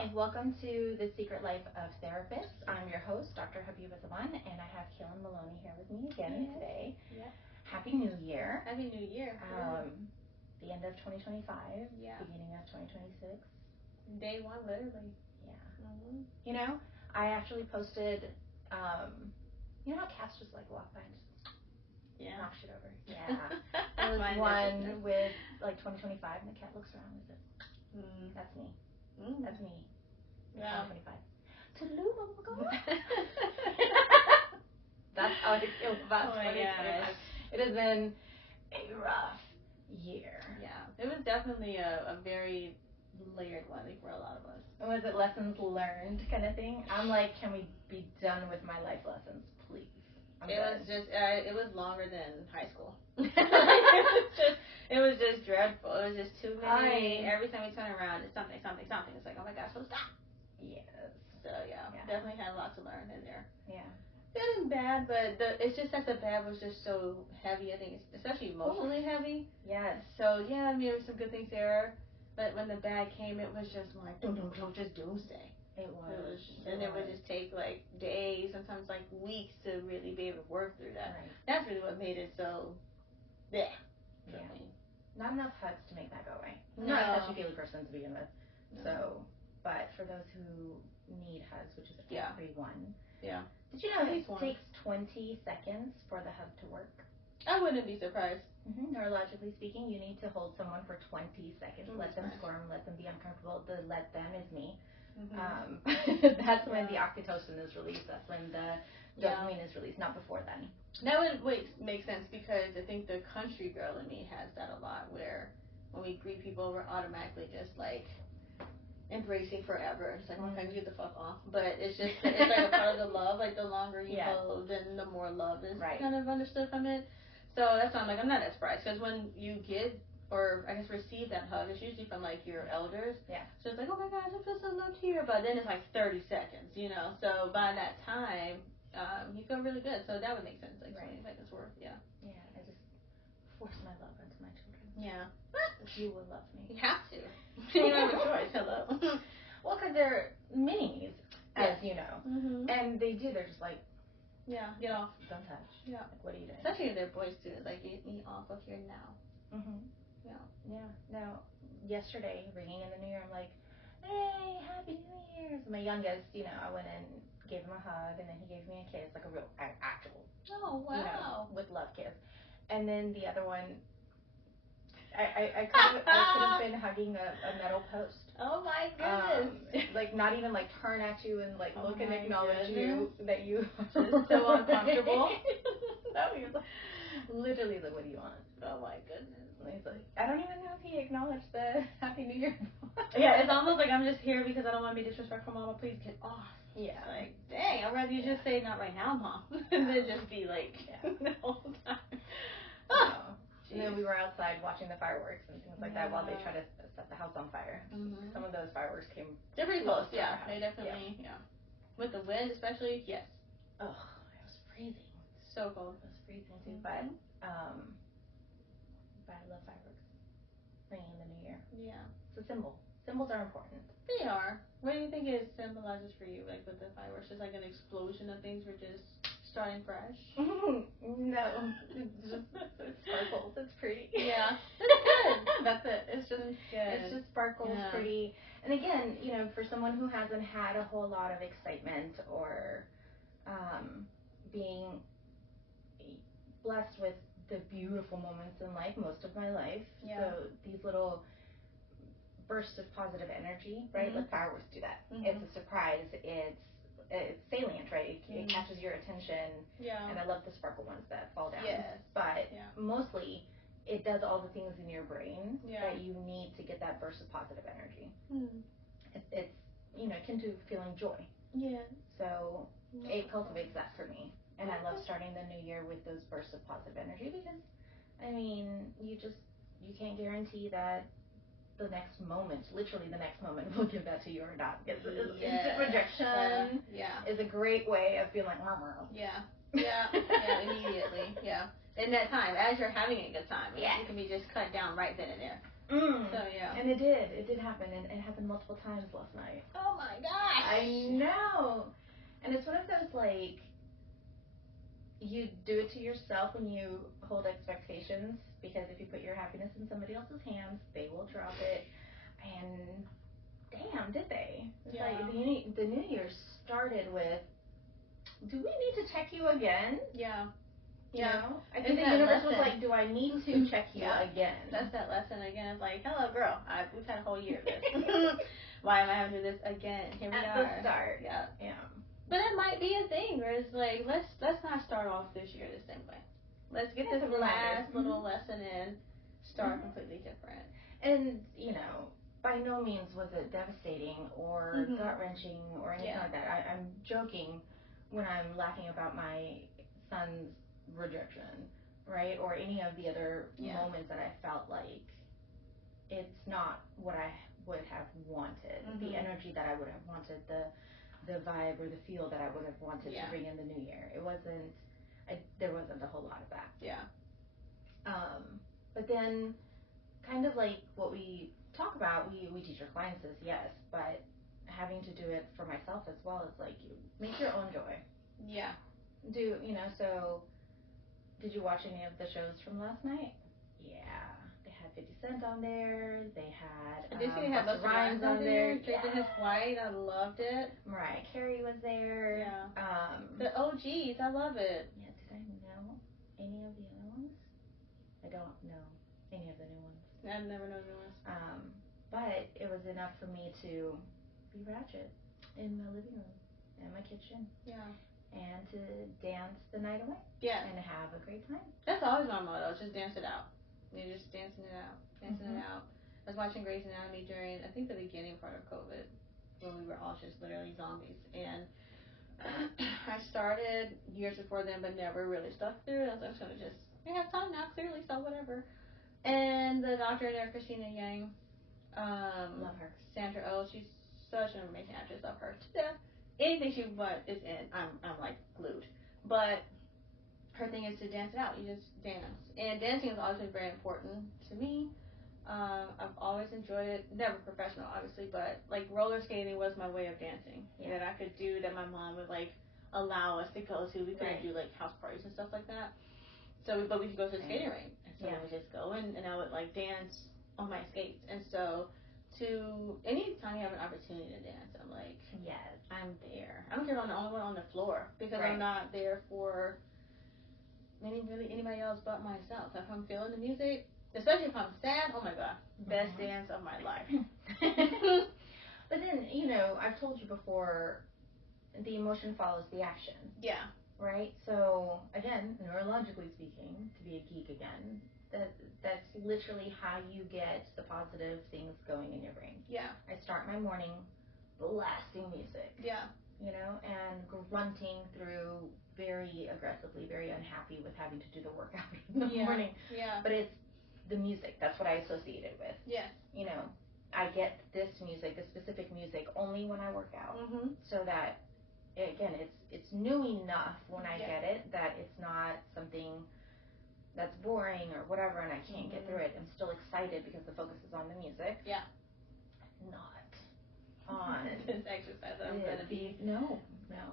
Hi, welcome to The Secret Life of Therapists. I'm your host, Dr. Habiba Zaman, and I have Kaylan Maloney here with me again today. Yep. Happy New Year. Happy New Year. The end of 2025, Yeah. beginning of 2026. Day one, literally. Yeah. Mm-hmm. You know, I actually posted, you know how cats just like walk by and just knock shit over? Yeah. There was one with like 2025 and the cat looks around and says, that's me. That's me. Wow. 2025. Toodaloo, oh my God. That's how I feel about 2025. It has been a rough year. Yeah. It was definitely a very layered one, I think, for a lot of us. Was it lessons learned kind of thing? I'm like, can we be done with my life lessons, please? It was longer than high school. It was just dreadful. It was just too many. Every time we turn around, it's something. It's like, oh my gosh, so stop. Yes. So definitely had a lot to learn in there. Yeah. Good and bad, but it's just that the bad was just so heavy. I think it's especially emotionally heavy. Yes. So I mean, there were some good things there, but when the bad came, it was just like just doomsday. It was. And it would just take like days, sometimes like weeks to really be able to work through that. Right. That's really what made it so. Yeah. Not enough hugs to make that go away. I'm No. not a touchy-feely person to begin with. No. So, but for those who need hugs, which is everyone. Yeah. Did you know it takes 20 seconds for the hug to work? I wouldn't be surprised. Neurologically speaking, you need to hold someone for 20 seconds. Let them squirm, let them be uncomfortable. The let them is me. That's when the oxytocin is released. That's when the dopamine is released, not before then. That would make sense because I think the country girl in me has that a lot, where when we greet people, we're automatically just like embracing forever. It's like, okay, get the fuck off. But it's just, it's like a part of the love. Like the longer you hold, then the more love is kind of understood from it. So that's why I'm like, I'm not that surprised, because when you get, or I guess receive that hug, it's usually from like your elders. Yeah. So it's like, oh my gosh, I feel so loved here. But then it's like 30 seconds, you know. So by that time, you feel really good. So that would make sense, like 20 seconds worth. Yeah. Yeah, I just force my love onto my children. Yeah. You will love me. You have to. You don't have a choice. Hello. Well, because they're minis, as you know. And they do. They're just like, get off. Don't touch. Yeah. Like, what are you doing? Especially if they're boys too. It's like, get me off of here now. Yeah. Now, yesterday, ringing in the New Year, I'm like, hey, Happy New Year. So my youngest, I went in, gave him a hug, and then he gave me a kiss, like a real, actual. Oh, wow. With love kiss. And then the other one, I could have been hugging a metal post. Oh my goodness. Like not even like turn at you and like look and acknowledge you that you are just so uncomfortable. No, he was like, literally like, what do you want? Oh my goodness. And he's like, I don't even know if he acknowledged the Happy New Year. Yeah, it's almost like I'm just here because I don't want to be disrespectful, Mama. Please get off. Yeah. Like, dang, I'd rather you just say not right now, Mom, and then just be like the whole time. And then we were outside watching the fireworks and things like that while they try to set the house on fire. Some of those fireworks came. They're pretty close. Yeah, they definitely. Yeah. With the wind, especially. Yes. Oh, it was freezing. So cold. It was freezing too, but I love fireworks. Ringing in the New Year. Yeah. It's a symbol. Symbols are important. They are. What do you think it symbolizes for you, like with the fireworks? Just like an explosion of things. We're just starting fresh. No, it's just sparkles. It's pretty. Yeah, that's good. That's it. It's just sparkles, pretty. And again, for someone who hasn't had a whole lot of excitement or being blessed with the beautiful moments in life, most of my life. So these little bursts of positive energy, right? Like fireworks do that. It's a surprise. It's salient, right? It catches your attention. Yeah. And I love the sparkle ones that fall down. Yes. But mostly, it does all the things in your brain that you need to get that burst of positive energy. It's akin to feeling joy. Yeah. So it cultivates that for me. And I love starting the new year with those bursts of positive energy because, you can't guarantee that the next moment, literally the next moment, will give that to you or not. Instant rejection is a great way of being like, immediately, in that time, as you're having a good time, it can be just cut down right then and there. So yeah. And it did happen, and it happened multiple times last night. Oh my gosh. I know. And it's one of those, like, you do it to yourself when you hold expectations, because if you put your happiness in somebody else's hands, they will drop it. And damn, did they? It's like the new year started with, do we need to check you again? Yeah. You know? I think the universe was like, do I need to check you again? That's that lesson again. It's like, hello, girl. We've had a whole year of this. Why am I having to do this again? Here we are. At the start. Yeah. Yeah. But it might be a thing where it's like, let's not start off this year the same way. Let's get this last little lesson in, start completely different. And, you know, by no means was it devastating or gut-wrenching or anything like that. I'm joking when I'm laughing about my son's rejection, right? Or any of the other moments that I felt like it's not what I would have wanted. The energy that I would have wanted, the vibe or the feel that I would have wanted to bring in the new year. It wasn't, there wasn't a whole lot of that. Yeah. But then, kind of like what we talk about, we teach our clients this, yes, but having to do it for myself as well is like, you make your own joy. Yeah. So, did you watch any of the shows from last night? Yeah. They had 50 Cent on there. They had Busta Rhymes on there. Drake and His White. I loved it. Mariah Carey was there. Yeah. The OGs. I love it. Yeah. Did I know any of the other ones? I don't know any of the new ones. I've never known new ones. But it was enough for me to be ratchet in my living room and my kitchen. Yeah. And to dance the night away. Yeah. And have a great time. That's always my motto. Just dance it out. You're just dancing it out. Dancing it out. I was watching Grey's Anatomy during, I think, the beginning part of COVID, when we were all just literally zombies. And I started years before then, but never really stuck through it. I was going to just, I have time now, clearly, so whatever. And the doctor in there, Christina Yang, love her. Sandra Oh, she's such an amazing actress. Love her to death. Anything she is in, I'm like glued. But her thing is to dance it out. You just dance. And dancing has always been very important to me. I've always enjoyed it. Never professional, obviously, but like roller skating was my way of dancing that I could do, that my mom would like allow us to go to. We couldn't do like house parties and stuff like that. But we could go to the skating rink. And so we would just go and I would like dance on my skates. And so anytime you have an opportunity to dance, I'm like, yes, I'm there. I don't care if I'm the only one on the floor, because I'm not there for anybody else but myself. If I'm feeling the music, especially if I'm sad, oh my god, best dance of my life. But then, I've told you before, the emotion follows the action. Yeah. Right? So, again, neurologically speaking, to be a geek again, that's literally how you get the positive things going in your brain. Yeah. I start my morning blasting music. Yeah. And grunting through very aggressively, very unhappy with having to do the workout in the morning. Yeah. But it's the music. That's what I associate it with. Yes. I get this music, this specific music, only when I work out. So that, again, it's new enough when I get it that it's not something that's boring or whatever and I can't get through it. I'm still excited because the focus is on the music. Yeah. Not on this exercise that I'm going to be no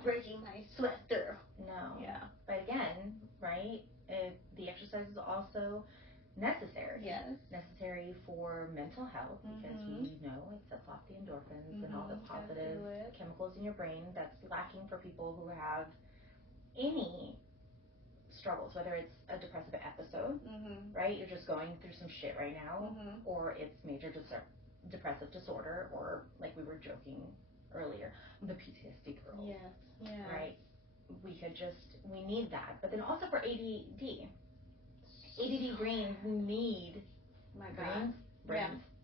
breaking my sweat through. No. Yeah. But again, right, the exercise is also necessary. Yes. Necessary for mental health, because we know it sets off the endorphins and all the positive chemicals in your brain that's lacking for people who have any struggles, whether it's a depressive episode, right? You're just going through some shit right now, or it's major depressive disorder, or like we were joking earlier, the PTSD girl. Yes. Yeah. Right? We need that. But then also for ADD. ADD brains need brains.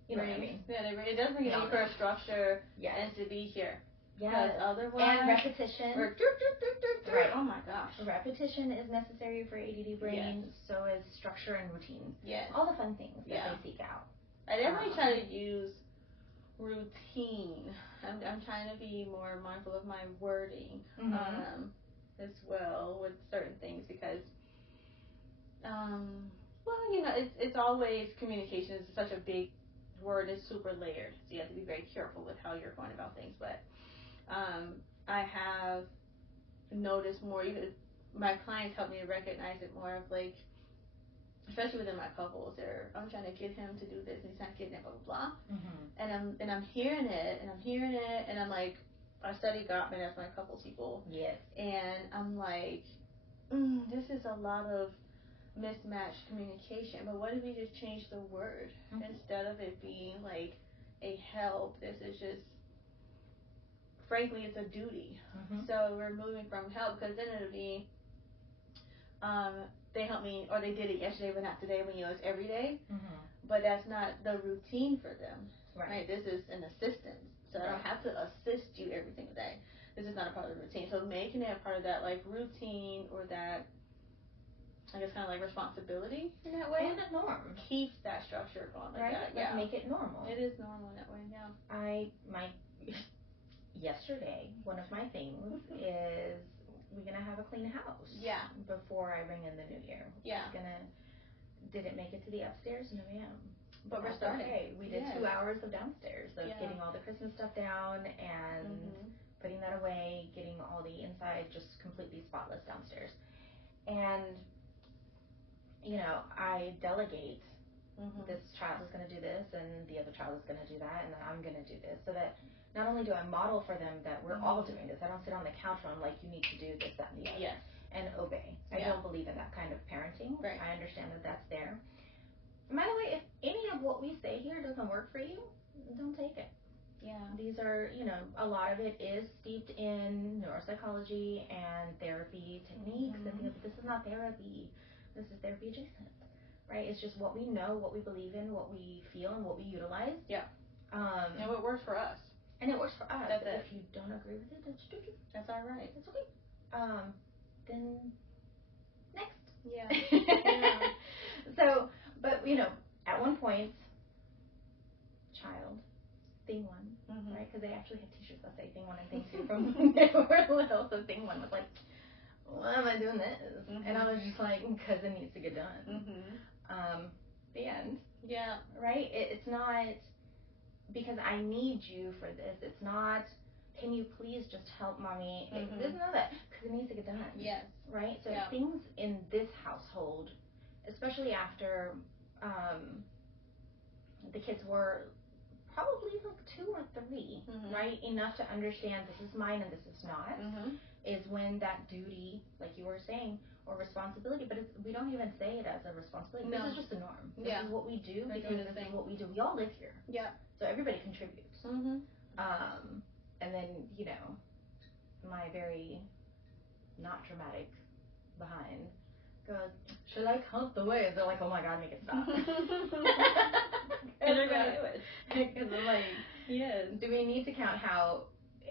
You know what I mean? Yeah, it does bring you for a structure and to be here. Yes. Otherwise, and repetition. Right. Oh my gosh. Repetition is necessary for ADD brain. Yes. So is structure and routine. Yes. All the fun things that they seek out. I definitely try to use routine. I'm trying to be more mindful of my wording as well with certain things, because it's always, communication is such a big word is super layered, so you have to be very careful with how you're going about things. But I have noticed more, even my clients help me recognize it more of like, especially within my couples, I'm trying to get him to do this and he's not getting it, blah blah blah. Mm-hmm. And I'm hearing it and I'm like, I study Gottman as my couples people. Yes. And I'm like, this is a lot of mismatched communication. But what if we just change the word? Mm-hmm. Instead of it being like a help, this is just, frankly, it's a duty. Mm-hmm. So we're moving from help, because then it'll be, they helped me, or they did it yesterday but not today, when it's every day. Mm-hmm. But that's not the routine for them. Right? This is an assistance. So I don't have to assist you every single day. This is not a part of the routine. So making it a part of that like routine, or that, I guess, kind of like responsibility in that way. And a norm. Keeps that structure going like that. Yeah. Make it normal. It is normal in that way, yeah. Yesterday, one of my things is we're going to have a clean house. Yeah. Before I bring in the new year. Yeah. Did it make it to the upstairs? No, ma'am. But we're starting. Okay. We did 2 hours of downstairs of getting all the Christmas stuff down and putting that away, getting all the inside just completely spotless downstairs. And, I delegate. Mm-hmm. This child is going to do this, and the other child is going to do that, and then I'm going to do this. So that not only do I model for them that we're all doing this, I don't sit on the couch and I'm like, you need to do this, that, and the other. Yes. And obey. I don't believe in that kind of parenting. Right. I understand that that's there. And by the way, if any of what we say here doesn't work for you, don't take it. Yeah. These are, a lot of it is steeped in neuropsychology and therapy techniques and things, but this is not therapy. This is therapy adjacent, right? It's just what we know, what we believe in, what we feel, and what we utilize. Yeah. And what works for us. And it works for us. That's it. If you don't agree with it, that's all right. It's okay. Then next. Yeah. Yeah. So, but at one point, child, thing one, right? Because they actually had T-shirts that say thing one and thing two from when they were little. So thing one was like, why am I doing this? And I was just like, because it needs to get done. The end. Yeah. Right? It's not because I need you for this. It's not, can you please just help mommy? There's none of that, because it needs to get done. Yes. Right? So things in this household, especially after the kids were probably like 2 or 3, right? Enough to understand this is mine and this is not, is when that duty, like you were saying, or responsibility, but we don't even say it as a responsibility. No. This is just the norm. This is what we do because this is what we do. We all live here. Yeah. So everybody contributes. And then, my very not dramatic behind goes, should I count the ways? They're like, oh my God, make it stop. And they're going to do it. Because I'm like, yes. Do we need to count how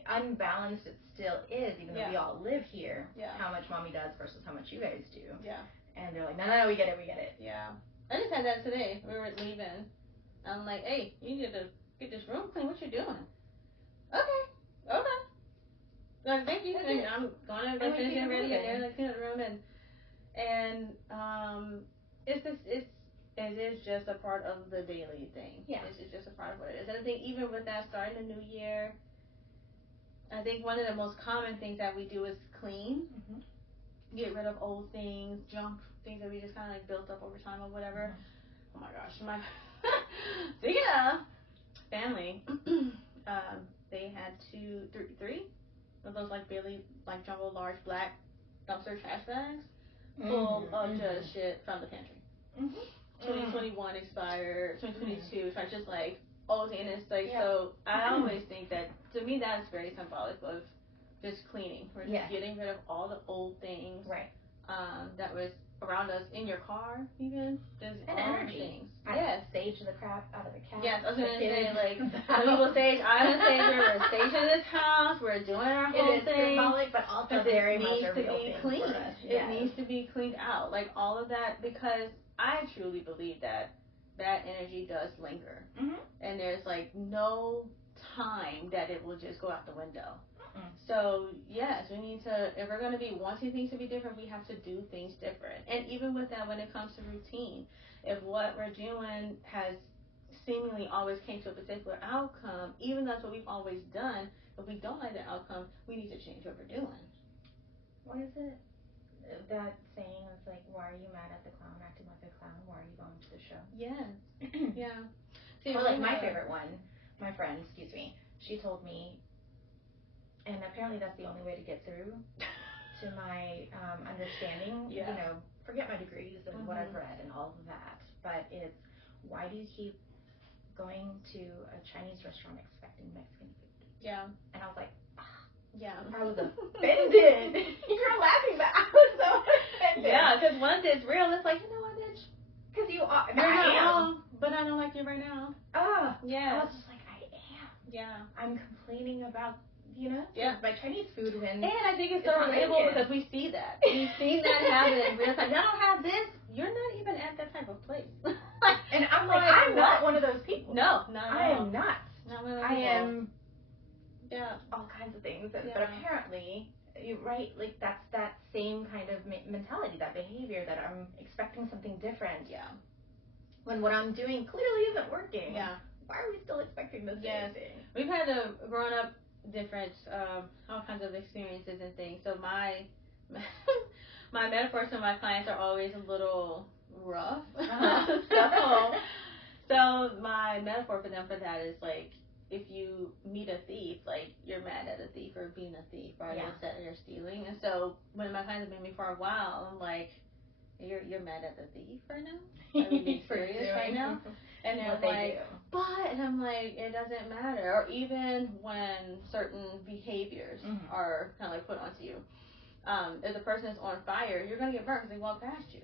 unbalanced it still is, even though we all live here, how much mommy does versus how much you guys do? Yeah. And they're like, no, we get it. Yeah. I just had that today. We were leaving. I'm like, hey, you need to get this room clean. What you doing? Okay. Like, thank you. And I'm going to go finish getting ready, and they're like, clean up the room, and it is just a part of the daily thing. Yeah. It's just a part of what it is. And I think even with that, starting the new year, I think one of the most common things that we do is clean. Get rid of old things, junk, things that we just kind of like built up over time or whatever. Oh my gosh, speaking of family, they had 3 of those like really like jumbo large black dumpster trash bags full of just shit from the pantry. 2021 expired, 2022 expired, just like old thing. And it's like, so I always think that, to me, that's very symbolic of just cleaning. We're just getting rid of all the old things that was around us, in your car even. There's and all energy. Things. I stage the crap out of the cat. Yes, I was going to say, like, some people stage, I would say we're staging this house, we're doing our whole thing. It is symbolic, but also very much a real thing cleaned. For us. It needs to be cleaned out. Like, all of that, because I truly believe that energy does linger. And there's, like, no time that it will just go out the window. So, yes, we need to, if we're going to be wanting things to be different, we have to do things different. And even with that, when it comes to routine, if what we're doing has seemingly always came to a particular outcome, even though that's what we've always done. If we don't like the outcome, we need to change what we're doing. What is it? That saying is like, why are you mad at the clown acting like a clown? Why are you going to the show? Yes. Yeah. See, or like my favorite one, my friend, excuse me, she told me, and apparently that's the only way to get through to my understanding, you know, forget my degrees and what I've read and all of that, but it's, why do you keep going to a Chinese restaurant expecting Mexican food? Yeah. And I was like, yeah, I was offended. You're laughing, but I was so offended. Yeah, because once it's real, it's like, you know what, bitch? Because you are. You're not wrong, but I don't like you right now. Yeah. I was just like, I am. Yeah. I'm complaining about, you know, my Chinese food when. And I think it's so relatable because we see that. We've seen that happen in real time. Y'all don't have this. You're not even at that type of place. And I'm like, I'm not one of those people. No, not at all. I am not. Not one of those people. I am. Yeah. All kinds of things. But apparently, you're right, like that's that same kind of mentality, that behavior that I'm expecting something different. Yeah. When what I'm doing clearly isn't working. Yeah. Why are we still expecting the same thing? We've had a grown up different, all kinds of experiences and things. So my my metaphors to my clients are always a little rough. So my metaphor for them for that is like, if you meet a thief, like, you're mad at a thief for being a thief, right? You're upset that you're stealing. And so when my clients have been with me for a while, I'm like, you're mad at the thief right now? Are we being serious right now? And they're like, but, and I'm like, it doesn't matter. Or even when certain behaviors are kind of like put onto you. If the person is on fire, you're going to get burnt because they walk past you.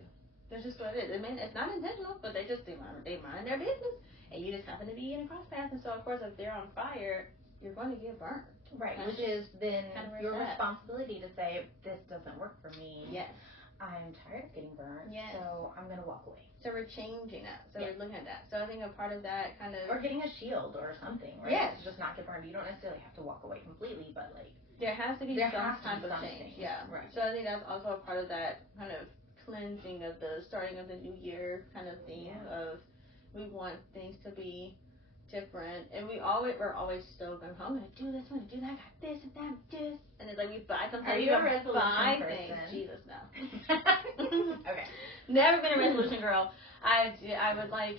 That's just what it is. I mean, it's not intentional, but they mind their business. And you just happen to be in a cross path, and so of course if they're on fire, you're going to get burned. Right, which is then your responsibility to say, this doesn't work for me. Yes. I'm tired of getting burned, so I'm going to walk away. So we're changing that. So we're looking at that. So I think a part of that kind of... Or getting a shield or something, right? Yes. To just not get burned. You don't necessarily have to walk away completely, but like... There has to be some type of change. Yeah. Right. So I think that's also a part of that kind of cleansing of the starting of the new year kind of theme of... We want things to be different, and we're always so going, I'm going to do this, I'm going to do that, I got this and that, this, and it's like we buy something. Are you a resolution things. person? Jesus, no. Okay. Never been a resolution girl. I would like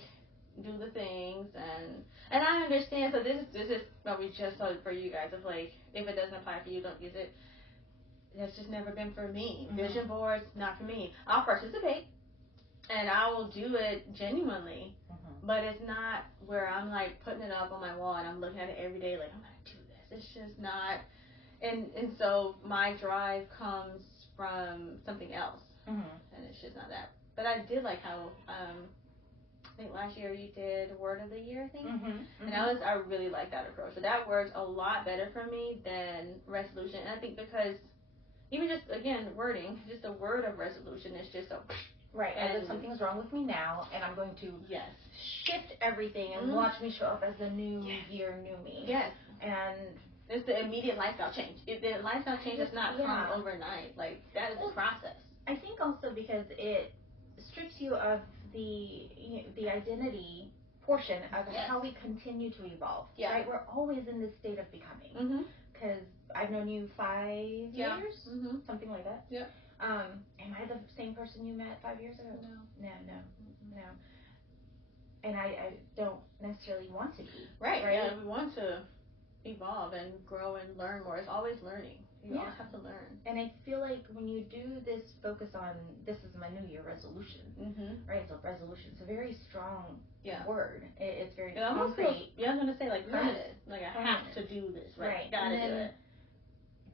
do the things, and I understand. So this is what we just saw for you guys of like, if it doesn't apply for you, don't use it. That's just never been for me. Vision boards, not for me. I'll participate. And I will do it genuinely, but it's not where I'm like putting it up on my wall and I'm looking at it every day like, I'm going to do this. It's just not. And so my drive comes from something else. And it's just not that. But I did like how, I think last year you did Word of the Year, I think. And I really like that approach. So that works a lot better for me than resolution. And I think because even just, again, wording, just the word of resolution is just a... Right, as if something's wrong with me now, and I'm going to shift everything and watch me show up as the new year, new me. Yes. And it's the immediate lifestyle change. If the lifestyle change does not come overnight, like, that is a process. I think also because it strips you of the identity portion of how we continue to evolve. Yeah. Right? We're always in this state of becoming. Because I've known you 5 years, something like that. Yep. Am I the same person you met 5 years ago? No. And I don't necessarily want to be. Right? Yeah, we want to evolve and grow and learn more. It's always learning. You always have to learn. And I feel like when you do this focus on, this is my New Year resolution, right? So resolution, it's a very strong word. It's very concrete. I'm going to say like permanent. Like I have to do this, right? Gotta do it.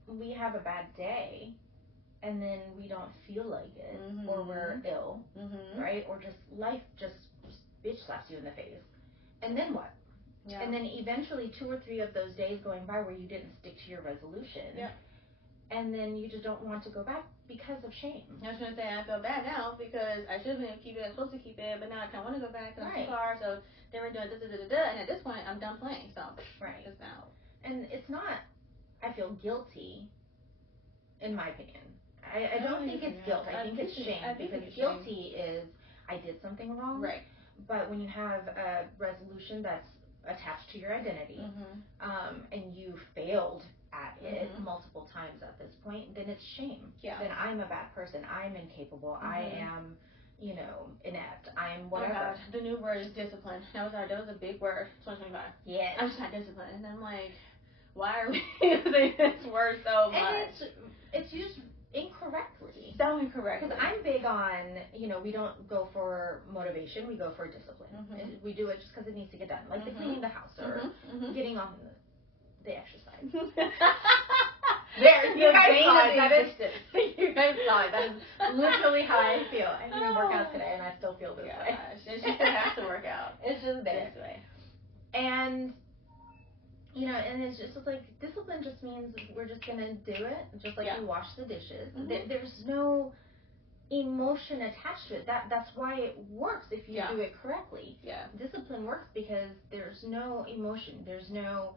We have a bad day. And then we don't feel like it, or we're ill, right? Or just life just bitch slaps you in the face. And then what? Yeah. And then eventually 2 or 3 of those days going by where you didn't stick to your resolution. Yep. And then you just don't want to go back because of shame. I was going to say, I feel bad now because I should have been keep it, I'm supposed to keep it, but now I kind of want to go back because I'm too far. So then we're doing and at this point I'm done playing. So it's now. And it's not, I feel guilty, in my opinion. I don't think it's guilt. I think it's shame, because guilty is, I did something wrong. Right. But when you have a resolution that's attached to your identity, and you failed at it multiple times at this point, then it's shame. Yeah. Then I'm a bad person. I'm incapable. I am, inept. I'm whatever. Oh God. The new word is discipline. That was a big word. 2025. Yeah. I'm just not disciplined. And I'm like, why are we using this word so much? And it's used incorrectly. So incorrectly. Because I'm big on, we don't go for motivation, we go for discipline. We do it just because it needs to get done. Like the cleaning the house or getting on the exercise. There, you guys saw it. That is, you guys saw it. That is literally how I feel. I didn't work out today, and I still feel this way. She still has to work out. It's just there. This way. And and it's just like discipline just means we're just gonna do it, just like you wash the dishes. There's no emotion attached to it. That's why it works if you do it correctly. Yeah. Discipline works because there's no emotion. There's no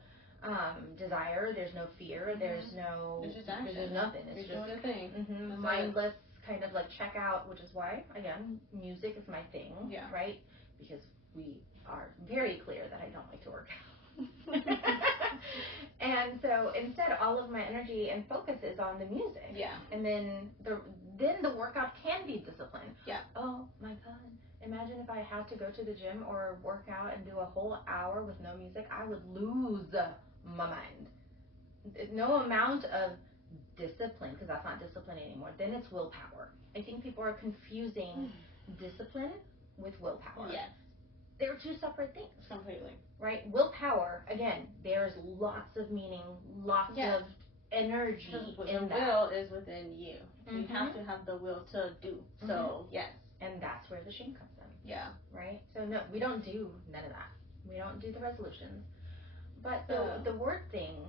desire. There's no fear. There's no. It's just action. There's nothing. It's just doing a thing. Mindless, kind of like check out, which is why again music is my thing. Yeah. Right. Because we are very clear that I don't like to work out. And so instead, all of my energy and focus is on the music. Yeah. And then the workout can be disciplined. Yeah. Oh my God. Imagine if I had to go to the gym or work out and do a whole hour with no music, I would lose my mind. No amount of discipline, because that's not discipline anymore. Then it's willpower. I think people are confusing discipline with willpower. Yes. They're two separate things. Completely. Right? Willpower, again, there's lots of meaning, lots of energy in that. The will is within you. You have to have the will to do. So, yes. And that's where the shame comes in. Yeah. Right? So, no, we don't do none of that. We don't do the resolutions. But the word thing,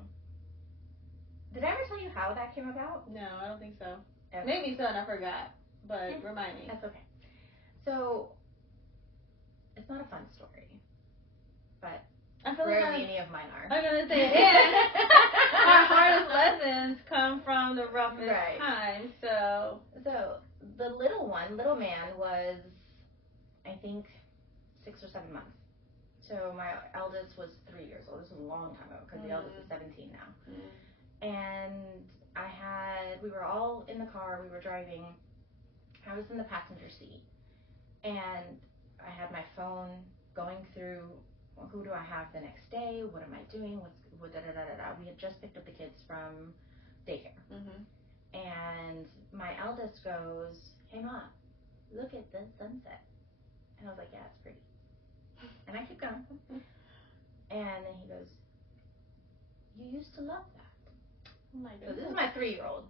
did I ever tell you how that came about? No, I don't think so. Okay. Maybe so, and I forgot. But remind me. That's okay. So, it's not a fun story, but rarely any of mine are. I'm going to say it. Our hardest lessons come from the roughest times. So the little man was, I think, 6 or 7 months. So my eldest was 3 years old. This was a long time ago because the eldest is 17 now. And we were all in the car. We were driving. I was in the passenger seat, and I had my phone going through, who do I have the next day? What am I doing? We had just picked up the kids from daycare. And my eldest goes, "Hey, Mom, look at the sunset." And I was like, "Yeah, it's pretty." And I keep going. And then he goes, "You used to love that." Oh my goodness. So this is my 3-year-old.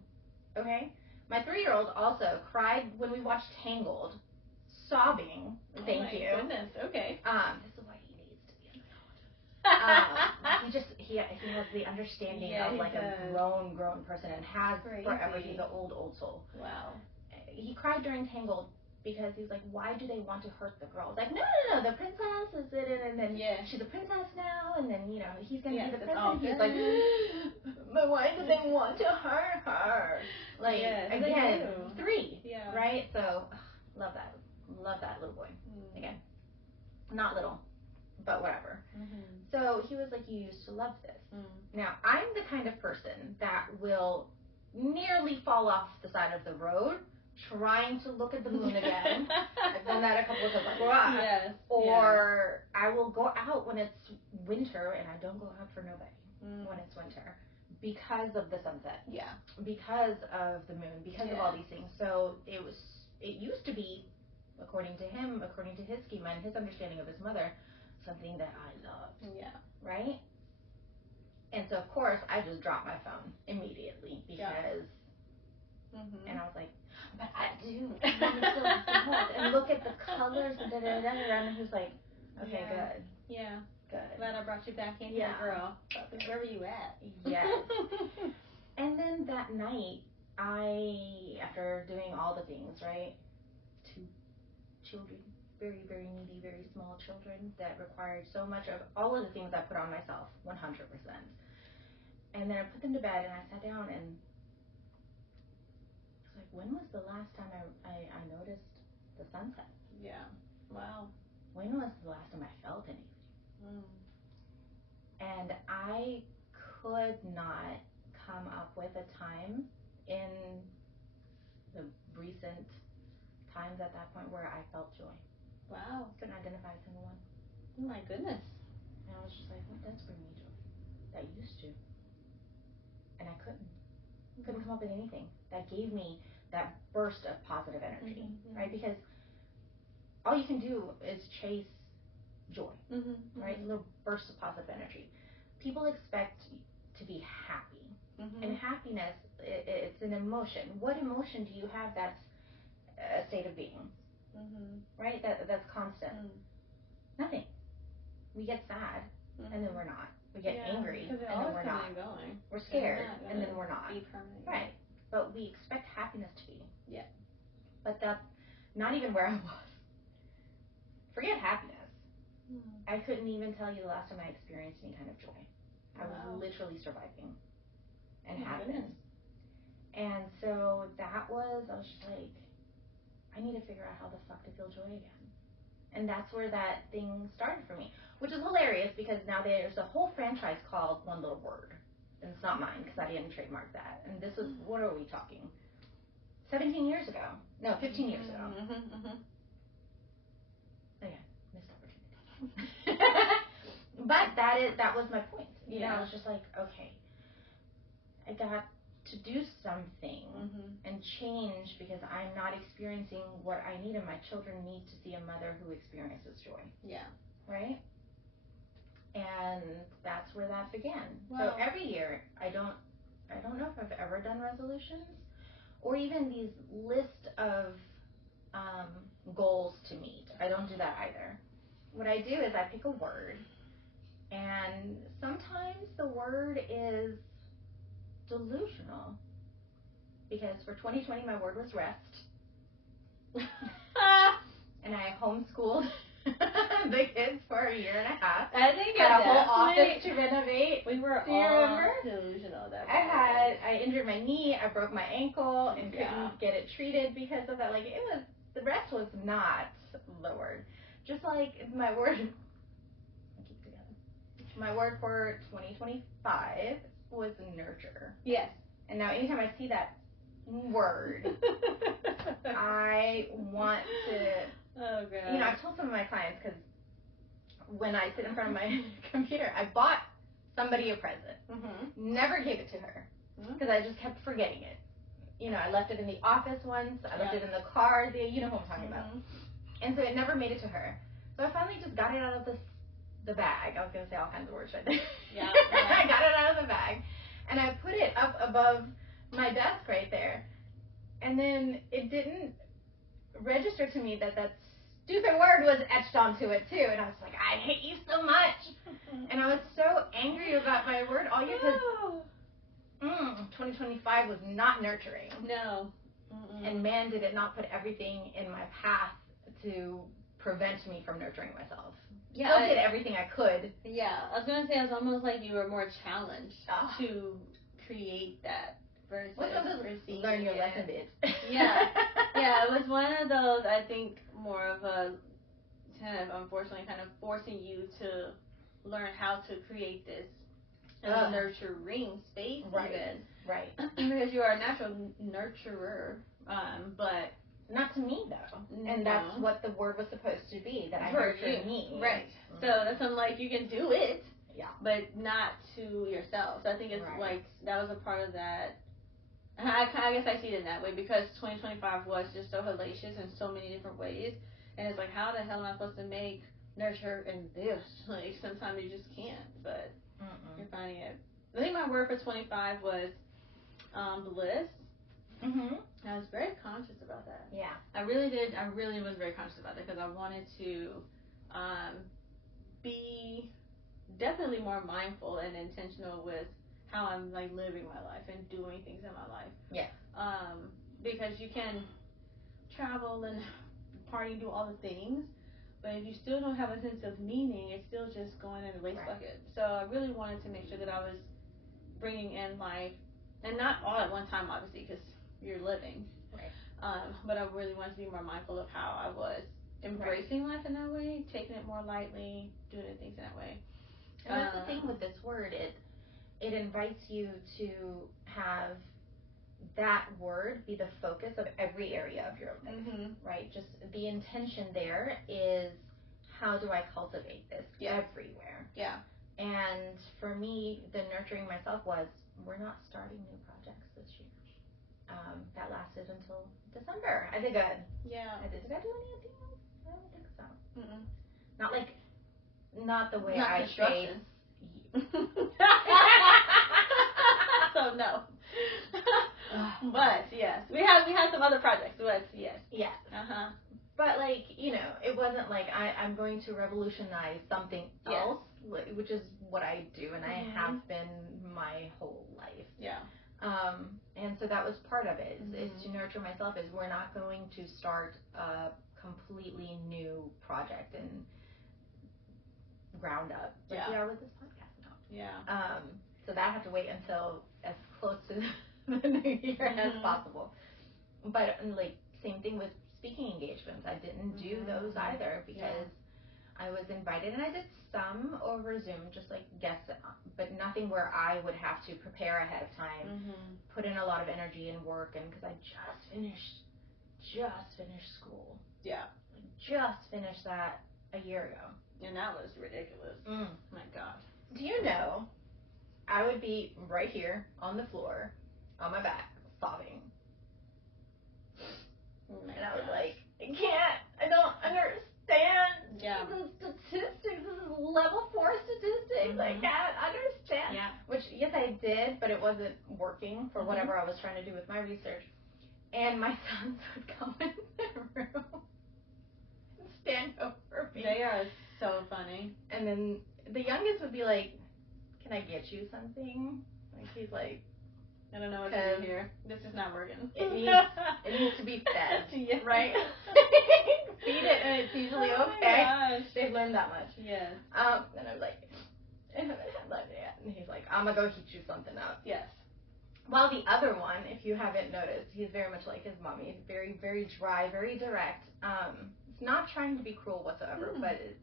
Okay? My 3-year-old also cried when we watched Tangled. Sobbing. Thank you. Goodness. Okay. This is why he needs to be adult. He has the understanding of like a grown person and has forever. He's an old soul. Wow. He cried during Tangled because he was like, why do they want to hurt the girl? Like, no, the princess is it, and then she's a princess now, and then he's gonna be the prince. He's like, but why do they want to hurt her? Like again, 3, right? So love that little boy. Again, not little, but whatever. So he was like, you used to love this. Now, I'm the kind of person that will nearly fall off the side of the road trying to look at the moon again. I've done that a couple of times. Like, yes. Or I will go out when it's winter, and I don't go out for nobody when it's winter because of the sunset. Yeah. Because of the moon. Because of all these things. So it used to be, according to him, according to his schema and his understanding of his mother, something that I loved. Yeah. Right? And so, of course, I just dropped my phone immediately because, and I was like, but I do. And look at the colors and and he was like, okay, good. Yeah. Good. Glad I brought you back in here, girl. Where were you at? Yes. And then that night, after doing all the things, right, 2 children, very, very needy, very small children that required so much of all of the things I put on myself, 100%. And then I put them to bed, and I sat down, and I was like, when was the last time I noticed the sunset? Yeah. Wow. when was the last time I felt anything? And I could not come up with a time in the recent times at that point where I felt joy. Wow. Couldn't identify a single one. Oh my goodness. And I was just like, what does bring me joy? That used to. And I couldn't come up with anything that gave me that burst of positive energy, right? Because all you can do is chase joy, right? Little bursts of positive energy. People expect to be happy, and happiness, it's an emotion. What emotion do you have that's a state of being, right? That's constant. Nothing. We get sad, and then we're not. We get angry, and then we're not. We're scared, and then we're not. Right. But we expect happiness to be. Yeah. But that's not even where I was. Forget happiness. I couldn't even tell you the last time I experienced any kind of joy. I was literally surviving and had been. And so I was just like, I need to figure out how the fuck to feel joy again. And that's where that thing started for me, which is hilarious because now there's a whole franchise called One Little Word. And it's not mine because I didn't trademark that. And this was, what are we talking? 17 years ago. No, 15 years ago. Again, missed opportunity. But that was my point. You know, I was just like, okay, I got to do something and change because I'm not experiencing what I need, and my children need to see a mother who experiences joy. Yeah. Right? And that's where that began. Wow. So every year, I don't know if I've ever done resolutions or even these list of goals to meet. I don't do that either. What I do is I pick a word, and sometimes the word is delusional, because for 2020 my word was rest. And I homeschooled the kids for a year and a half. I think had a whole office to renovate. We were Do you all remember? delusional that I injured my knee, I broke my ankle, and couldn't get it treated because of that. Like, it was, the rest was not the word. Just like my word, I keep it together. My word for 2025 was nurture. Yes. And now anytime I see that word, I want to, oh God. you know, I've told some of my clients, because when I sit in front of my computer, I bought somebody a present, never gave it to her, because I just kept forgetting it. You know, I left it in the office once, I left it in the car, you know who I'm talking about. And so it never made it to her. So I finally just got it out of the bag. I was going to say all kinds of words right there. Yeah. I got it out of the bag, and I put it up above my desk right there. And then it didn't register to me that stupid word was etched onto it too. And I was like, I hate you so much. And I was so angry about my word all year because 2025 was not nurturing. No. And man, did it not put everything in my path to prevent me from nurturing myself. Yeah, I did everything I could. Yeah, I was going to say, it was almost like you were more challenged to create that versus receiving. Learn your lesson, bitch. Yeah. Yeah, it was one of those, I think, more of a kind of, unfortunately, kind of forcing you to learn how to create this nurturing space, even. Right. Because you are a natural nurturer, but not to me, though. And that's what the word was supposed to be, that I nurtured me. Right. So that's, I'm like, you can do it, but not to yourself. So I think it's like, that was a part of that. I guess I see it in that way, because 2025 was just so hellacious in so many different ways. And it's like, how the hell am I supposed to make nurture in this? Like, sometimes you just can't, but you're finding it. I think my word for 25 was bliss. I was very conscious about that. Yeah. I really did. I really was very conscious about that, because I wanted to be definitely more mindful and intentional with how I'm like living my life and doing things in my life. Yeah. Because you can travel and party and do all the things, but if you still don't have a sense of meaning, it's still just going in a waste bucket. So I really wanted to make sure that I was bringing in life, and not all at one time, obviously, because you're living. Right. But I really wanted to be more mindful of how I was embracing life in that way, taking it more lightly, doing things in that way. And that's the thing with this word, it invites you to have that word be the focus of every area of your life, right? Just the intention there is, how do I cultivate this everywhere? Yeah. And for me, the nurturing myself was, we're not starting new projects this year. That lasted until December. I did good. Yeah. Did I do anything else? I don't think so. Not the way not I chase. So no. But yes, we had some other projects. But yes. Yes. But it wasn't like I'm going to revolutionize something else, which is what I do, and I have been my whole life. Yeah. And so that was part of it, is to nurture myself, is we're not going to start a completely new project and ground up like we are with this podcast now. Yeah. So that had to wait until as close to the new year as possible. But same thing with speaking engagements. I didn't do those either because I was invited, and I did some over Zoom, just like guests, but nothing where I would have to prepare ahead of time, put in a lot of energy and work, and because I just finished school. Yeah. I just finished that a year ago. And that was ridiculous. My God. Do you know, I would be right here on the floor, on my back, sobbing. And I was like, I don't understand. Yeah. This is statistics. This is level 4 statistics. I can't understand. Yeah. Which, yes, I did, but it wasn't working for whatever I was trying to do with my research. And my sons would come in the room and stand over me. They are so funny. And then the youngest would be like, can I get you something? He's like, I don't know what to do here. This is not working. It needs to be fed, right? Feed it, and it's usually okay. Gosh. They've learned that much. Yes. And I was like, and he's like, I'm gonna go heat you something up. Yes. While the other one, if you haven't noticed, he's very much like his mommy. He's very, very dry, very direct. It's not trying to be cruel whatsoever, but it's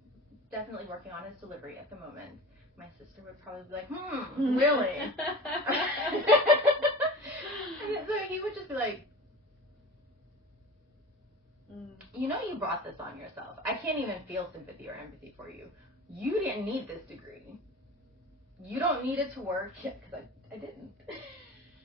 definitely working on his delivery at the moment. My sister would probably be like, really? And so he would just be like, you know, you brought this on yourself. I can't even feel sympathy or empathy for you. You didn't need this degree. You don't need it to work. Because I didn't.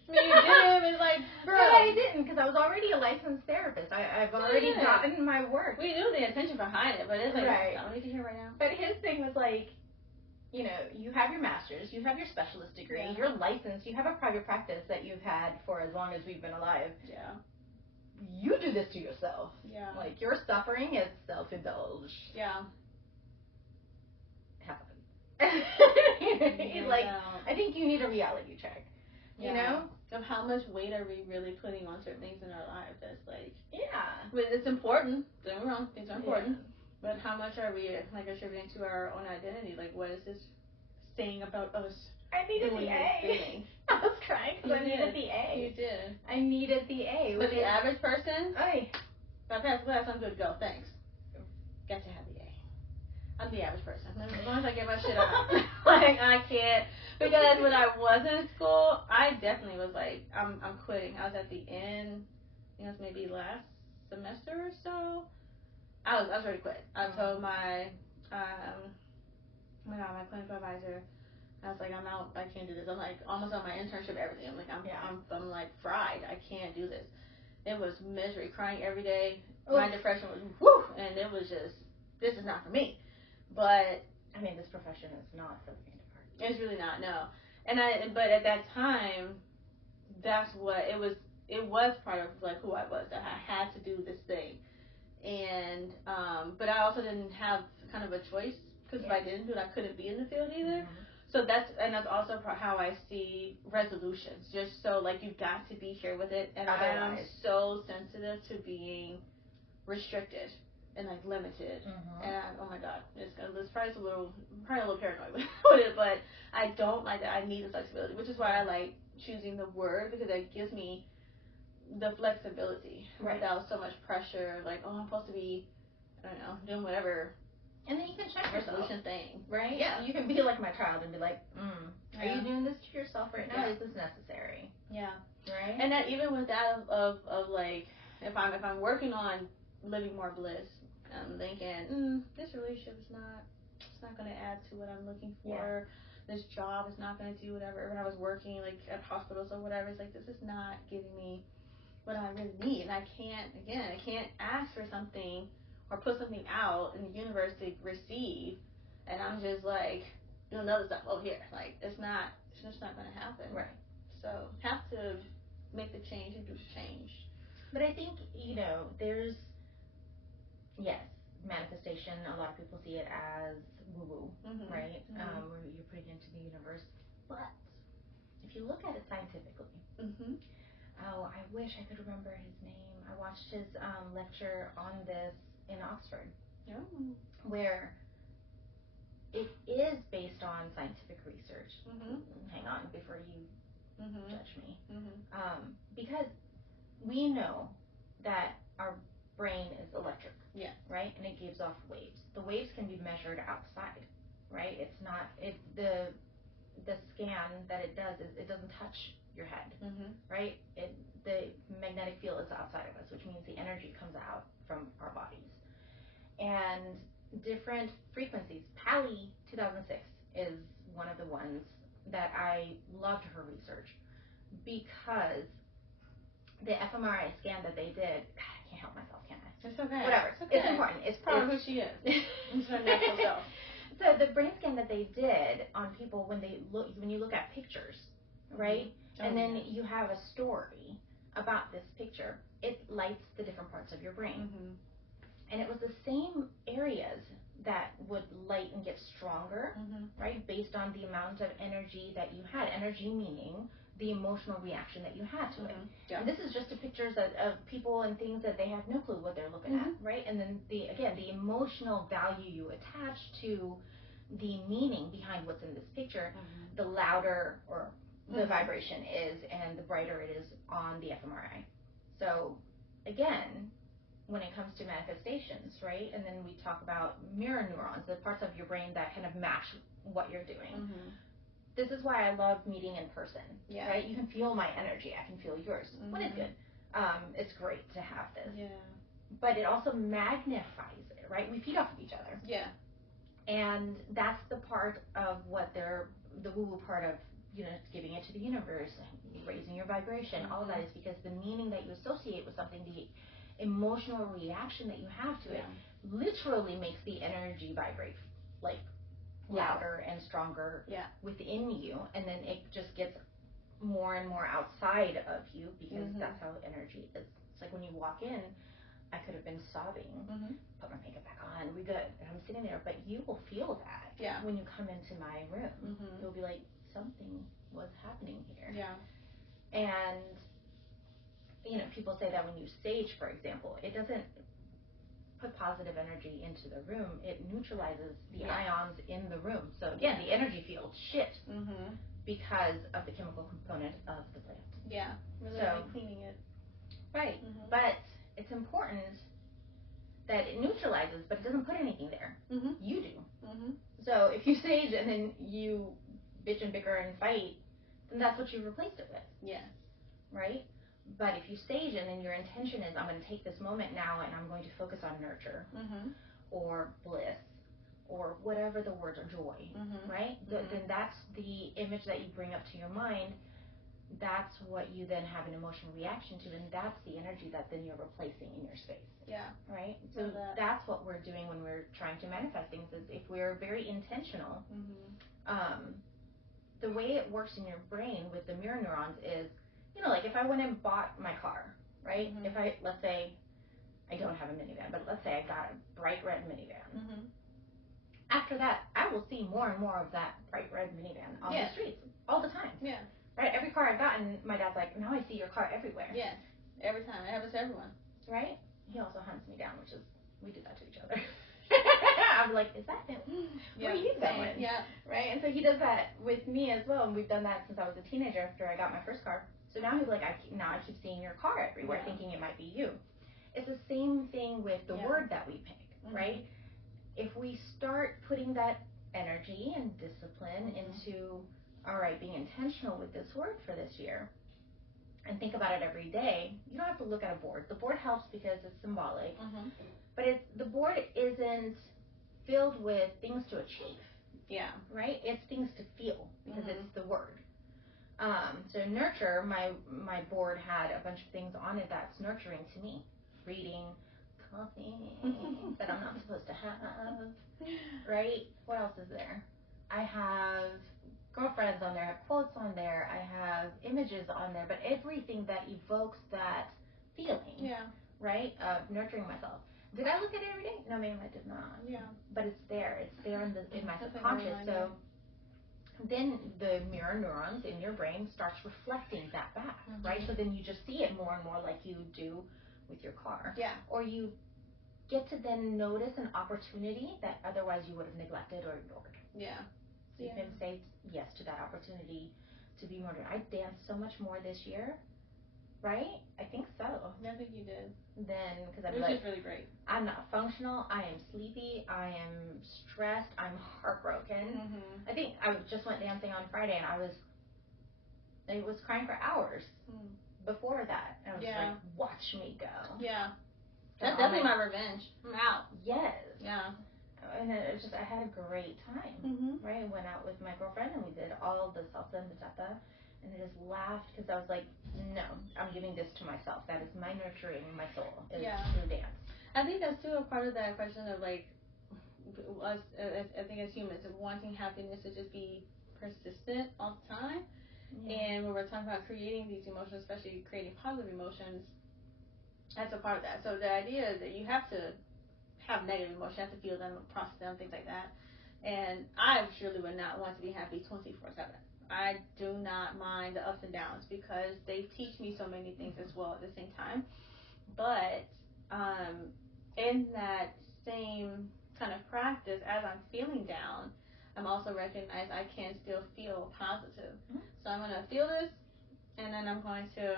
You did. It's like, bro. But I didn't, because I was already a licensed therapist. I've already gotten my work. We knew the intention behind it, but it's like, I don't need to hear right now. But his thing was like, you know, you have your master's, you have your specialist degree, you're licensed, you have a private practice that you've had for as long as we've been alive. Yeah. You do this to yourself. Yeah. Like, your suffering is self-indulged. Yeah. Have fun. He's like, I think you need a reality check. You know? Of how much weight are we really putting on certain things in our lives that's like... Yeah. But it's important. Don't get me wrong. Things are important. Yeah. But how much are we, like, attributing to our own identity? Like, what is this saying about us? I needed the A. I was crying because I needed the A. You did. I needed the A. But the average person... Ay. If I pass the class, I'm good to go. Thanks. Got to have the A. I'm the average person. As long as I get my shit on. Like, I can't... Because when I was in school, I definitely was like, I'm quitting. I was at the end, I think it was maybe last semester or so. I was ready to quit. I told my clinical advisor, I was like, I'm out. I can't do this. I'm like almost on my internship, everything. I'm like, I'm like fried. I can't do this. It was misery, crying every day. Oof. My depression was whoo, and it was just, this is not for me. But I mean, this profession is not for the faint of heart. It's really not, no. But at that time, that's what it was. It was part of like who I was, that I had to do this thing. And but I also didn't have kind of a choice, because if I didn't do it, I couldn't be in the field either. So that's also how I see resolutions. Just so like, you've got to be here with it. And I am so sensitive to being restricted and like limited. And oh my God, it's probably a little paranoid with it, but I don't like that. I need the flexibility, which is why I like choosing the word, because it gives me the flexibility without so much pressure. Like, oh, I'm supposed to be I don't know, doing whatever. And then you can check yourself. Thing. Right? Yeah. You can be like my child and be like, are you doing this to yourself right now? Is this necessary? Yeah. Right? And that even with that of like, if I'm working on living more bliss, I'm thinking, this relationship is not going to add to what I'm looking for. Yeah. This job is not going to do whatever. When I was working like at hospitals or whatever, it's like, this is not giving me what I really need. And I can't ask for something or put something out in the universe to receive, and I'm just like doing other stuff over here. Like, it's just not going to happen. Right. So have to make the change and do the change. But I think, there's, yes, manifestation, a lot of people see it as woo-woo, right? Where you're putting it into the universe. But if you look at it scientifically, I wish I could remember his name. I watched his lecture on this in Oxford, where it is based on scientific research. Hang on before you judge me. Because we know that our brain is electric, right? And it gives off waves. The waves can be measured outside, right? It's not, the scan that it does is it doesn't touch your head, right? The magnetic field is outside of us, which means the energy comes out from our bodies. And different frequencies. Pally 2006 is one of the ones that I loved her research, because the fMRI scan that they did, God, I can't help myself, can I? It's okay. Whatever. It's okay. It's important. It's part of who she is. It's her natural self. So the brain scan that they did on people, when you look at pictures, right? And then you have a story about this picture, it lights the different parts of your brain. And it was the same areas that would light and get stronger, right? Based on the amount of energy that you had. Energy meaning the emotional reaction that you had to it. Yeah. And this is just pictures of people and things that they have no clue what they're looking at, right? And then the emotional value you attach to the meaning behind what's in this picture, the louder or the vibration is, and the brighter it is on the fMRI. So again, when it comes to manifestations, right? And then we talk about mirror neurons, the parts of your brain that kind of match what you're doing. This is why I love meeting in person, right? You can feel my energy. I can feel yours. When it's good. It's great to have this. Yeah. But it also magnifies it, right? We feed off of each other. Yeah. And that's the part of what the woo-woo part of, giving it to the universe, raising your vibration, all of that is because the meaning that you associate with something, the emotional reaction that you have to it, literally makes the energy vibrate, like, louder and stronger within you, and then it just gets more and more outside of you, because that's how energy is. It's like when you walk in, I could have been sobbing, put my makeup back on, we good, and I'm sitting there, but you will feel that when you come into my room. You'll be like, something was happening here. Yeah. And people say that when you sage, for example, it doesn't put positive energy into the room, it neutralizes the ions in the room. So again, the energy field shifts because of the chemical component of the plant. Yeah, really, cleaning it. Right, but it's important that it neutralizes, but it doesn't put anything there. You do. So if you sage and then you bitch and bicker and fight, then that's what you replaced it with. Yeah. Right? But if you sage and then your intention is, I'm going to take this moment now and I'm going to focus on nurture or bliss or whatever the words are, joy, right? Then that's the image that you bring up to your mind. That's what you then have an emotional reaction to, and that's the energy that then you're replacing in your space. Yeah. Right? So that's what we're doing when we're trying to manifest things, is if we're very intentional, the way it works in your brain with the mirror neurons is, like if I went and bought my car, right? If let's say, I don't have a minivan, but let's say I got a bright red minivan. After that, I will see more and more of that bright red minivan on the streets all the time. Yeah. Right? Every car I've gotten, my dad's like, now I see your car everywhere. Yeah. Every time. It happens to everyone. Right? He also hunts me down, which is, we do that to each other. I'm like, is that him? Where are you going? Yeah. Right? And so he does that with me as well, and we've done that since I was a teenager after I got my first car. So now he's like, I keep seeing your car everywhere, thinking it might be you. It's the same thing with the word that we pick, right? If we start putting that energy and discipline into, all right, being intentional with this word for this year, and think about it every day, you don't have to look at a board. The board helps because it's symbolic, but the board isn't filled with things to achieve. Yeah. Right? It's things to feel because it's the word. So nurture, my board had a bunch of things on it that's nurturing to me. Reading, coffee that I'm not supposed to have. Right? What else is there? I have girlfriends on there, I have quotes on there, I have images on there, but everything that evokes that feeling. Yeah. Right? Of nurturing myself. Did I look at it every day? No, ma'am, I did not. Yeah. But it's there. It's there in my subconscious. So then the mirror neurons in your brain starts reflecting that back, right? So then you just see it more and more like you do with your car. Yeah. Or you get to then notice an opportunity that otherwise you would have neglected or ignored. Yeah. So you can say yes to that opportunity to be more. I danced so much more this year. Right? I think so. I think you did. Then, because I'm which is really great. I'm not functional. I am sleepy. I am stressed. I'm heartbroken. I think I just went dancing on Friday, and I was crying for hours before that. I was like, watch me go. Yeah. That's definitely my revenge. I'm out. Yes. Yeah. And it was just, I had a great time. Right? I went out with my girlfriend, and we did all the salsa and bachata. And I just laughed because I was like, no, I'm giving this to myself. That is my nurturing my soul is through dance. I think that's too a part of that question of like us. I think as humans, wanting happiness to just be persistent all the time. And when we're talking about creating these emotions, especially creating positive emotions, that's a part of that. So the idea is that you have to have negative emotions, you have to feel them, process them, things like that. And I surely would not want to be happy 24/7. I do not mind the ups and downs because they teach me so many things as well at the same time. But in that same kind of practice, as I'm feeling down, I'm also recognize I can still feel positive. So I'm going to feel this, and then I'm going to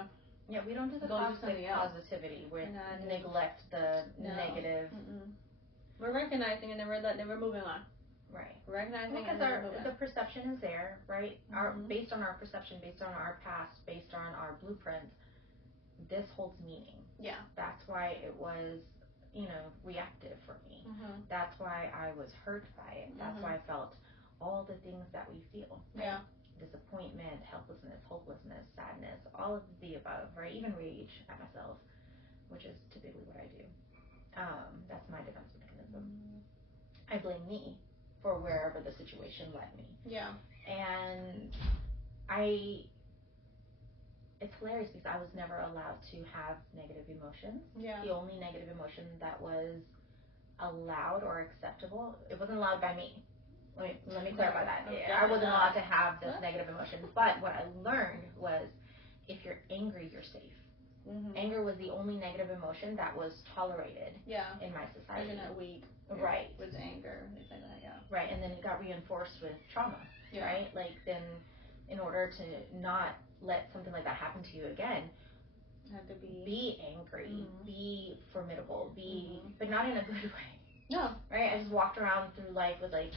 we don't do the toxic positivity where neglect the negative. We're recognizing and then we're moving on. Right. Recognizing because the perception is there, right? Based on our perception, based on our past, based on our blueprint, this holds meaning. Yeah. That's why it was, reactive for me. That's why I was hurt by it. That's why I felt all the things that we feel. Right? Yeah. Disappointment, helplessness, hopelessness, sadness, all of the above, right? Even rage at myself, which is typically what I do. That's my defense mechanism. I blame me for wherever the situation led me. Yeah. And it's hilarious because I was never allowed to have negative emotions. Yeah. The only negative emotion that was allowed or acceptable, it wasn't allowed by me. Let me clarify that. I wasn't allowed to have this negative emotion. But what I learned was if you're angry, you're safe. Anger was the only negative emotion that was tolerated in my society. Even at weak. Right. With anger, things like that, Right, and then it got reinforced with trauma, right? Like, then in order to not let something like that happen to you again, have to be angry, be formidable, but not in a good way. No. Right? I just walked around through life with, like,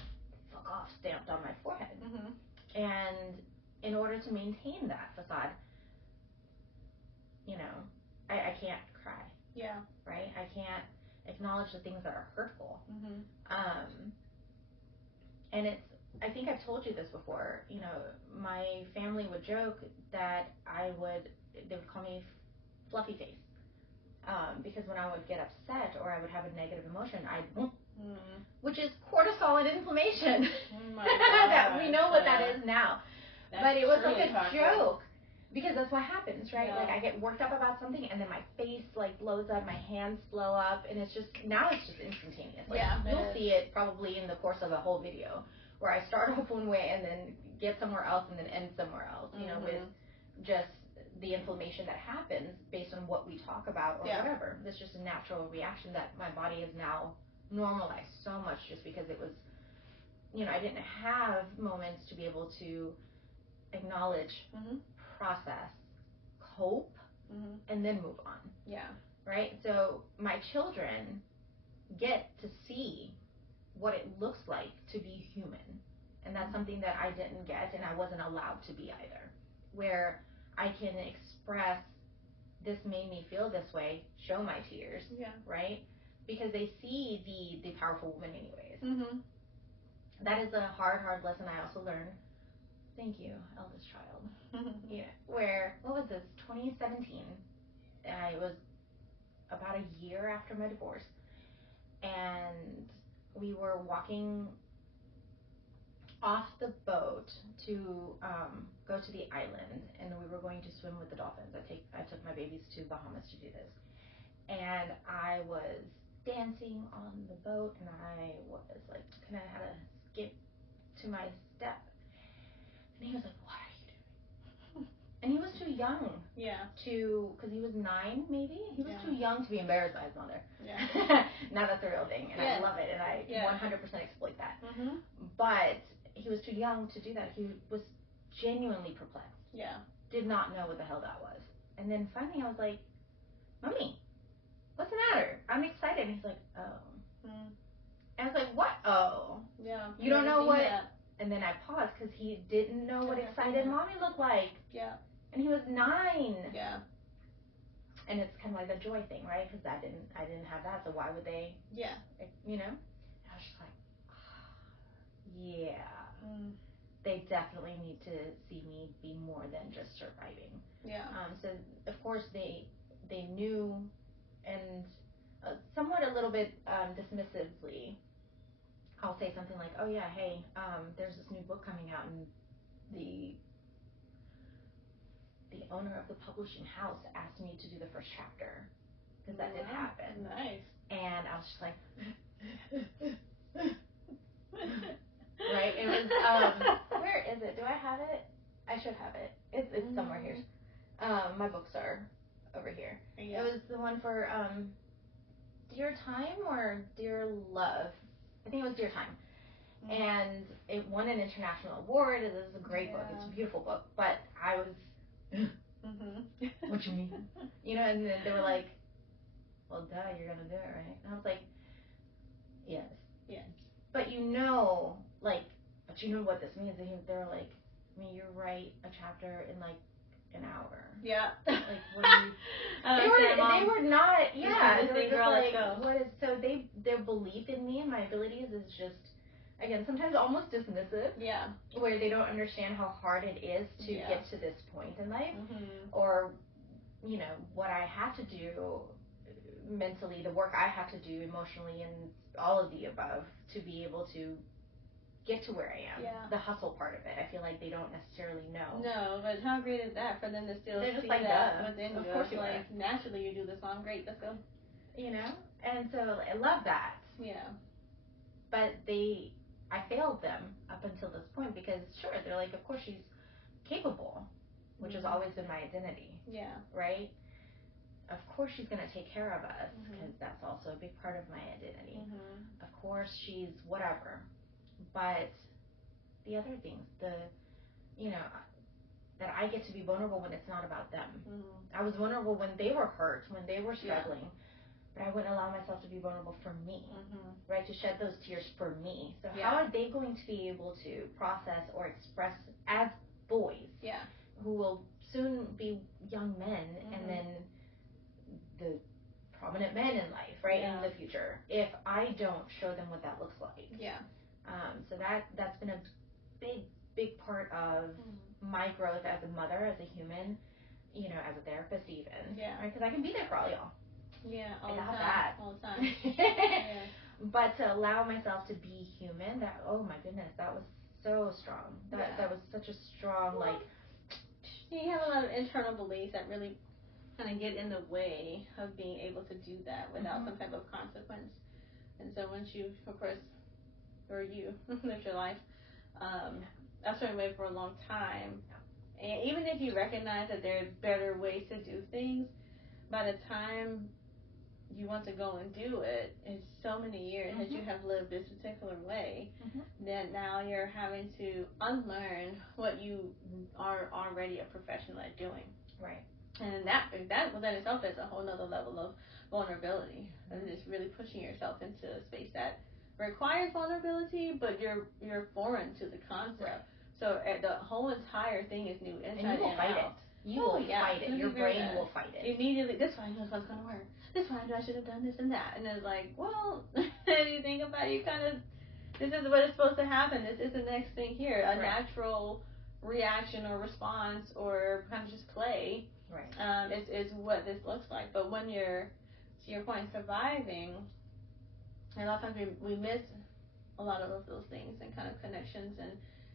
fuck off stamped on my forehead. And in order to maintain that facade, I can't cry. Yeah. Right? I can't acknowledge the things that are hurtful. And I think I've told you this before, my family would joke that they would call me fluffy face. Because when I would get upset or I would have a negative emotion, which is cortisol and inflammation. That we know what that is now. But it was like a joke. Because that's what happens, right? Like I get worked up about something and then my face like blows up, my hands blow up, and it's just instantaneous. Like, you'll see it probably in the course of a whole video where I start off one way and then get somewhere else and then end somewhere else, with just the inflammation that happens based on what we talk about or whatever. It's just a natural reaction that my body has now normalized so much just because it was, I didn't have moments to be able to acknowledge, process, cope, and then move on. Yeah. Right? So my children get to see what it looks like to be human. And that's something that I didn't get and I wasn't allowed to be either. Where I can express, this made me feel this way, show my tears, right? Because they see the powerful woman anyways. Mm-hmm. That is a hard lesson I also learned. Thank you, eldest child. Yeah. Where, what was this, 2017? I was about a year after my divorce. And we were walking off the boat to go to the island, and we were going to swim with the dolphins. I took my babies to Bahamas to do this, and I was dancing on the boat, and I was like, kind of had to skip to my step, and he was like, "What are you doing?" And he was too young. Yeah. Because he was 9, maybe. He was too young to be embarrassed by his mother. Yeah. Now that's a real thing, and I love it, and I 100% exploit that. Mm-hmm. But he was too young to do that. He was genuinely perplexed. Yeah. Did not know what the hell that was. And then finally I was like, "Mommy, what's the matter? I'm excited." And he's like, "Oh." Mm. And I was like, "What? Oh." Yeah. You don't know what? That. And then I paused because he didn't know what excited mommy looked like. Yeah. And he was 9. Yeah. And it's kind of like the joy thing, right? Because I didn't have that, so why would they? Yeah. You know? And I was just like, yeah. Mm. They definitely need to see me be more than just surviving. Yeah. So of course they knew, and somewhat a little bit dismissively, I'll say something like, "Oh yeah, hey, there's this new book coming out, and the owner of the publishing house asked me to do the first chapter because that did happen." Nice. And I was just like, right? It was where is it? Do I have it? I should have it. It's somewhere here. My books are over here. Yeah. It was the one for Dear Time or Dear Love. I think it was Dear Time. Mm-hmm. And it won an international award. It is a great book. It's a beautiful book. But I was, what you mean? You know, and then they were like, "Well, duh, you're gonna do it, right?" And I was like, "Yes." Yes. But you know what this means. And they were like, "I mean, you write a chapter in like an hour." Yeah. Like, what do you? They were not. Yeah. They were just like, what is? So their belief in me and my abilities is just, again, sometimes almost dismissive. Yeah. Where they don't understand how hard it is to get to this point in life, or what I have to do mentally, the work I have to do emotionally, and all of the above to be able to get to where I am. Yeah. The hustle part of it, I feel like they don't necessarily know. No, but how great is that for them to still see like, that within you? Of course you like, naturally you do this, so I'm great, let's go. And so I love that. Yeah. But I failed them up until this point because, sure, they're like, of course she's capable, which has always been my identity. Yeah. Right? Of course she's going to take care of us because that's also a big part of my identity. Of course she's whatever. But the other things, that I get to be vulnerable when it's not about them. I was vulnerable when they were hurt, when they were struggling, but I wouldn't allow myself to be vulnerable for me, right? To shed those tears for me. So how are they going to be able to process or express as boys, who will soon be young men, and then the prominent men in life, right, in the future, if I don't show them what that looks like? Yeah. So that's been a big part of my growth as a mother, as a human, as a therapist even. Yeah. Right? Because I can be there for all y'all. Yeah, all the time. All the time. Yeah. But to allow myself to be human, oh my goodness, that was so strong. That was such a strong, you have a lot of internal beliefs that really kind of get in the way of being able to do that without some type of consequence. And so once you, of course, or you live your life a certain way for a long time, and even if you recognize that there's better ways to do things, by the time you want to go and do it, it's so many years that you have lived this particular way that now you're having to unlearn what you are already a professional at doing. Right. And that within itself is a whole nother level of vulnerability. And it's really pushing yourself into a space that requires vulnerability, but you're foreign to the concept. Right. So the whole entire thing is new inside and you will fight out. it. You will fight it. Your brain will fight it. Immediately, this one knows what's going to work. This one I should have done this and that. And it's like, well, if you think about it, you kind of, this is what is supposed to happen. This is the next thing here. A natural reaction or response or kind of just play. Right. Is what this looks like. But when you're, to your point, surviving, and a lot of times we miss a lot of those things and kind of connections and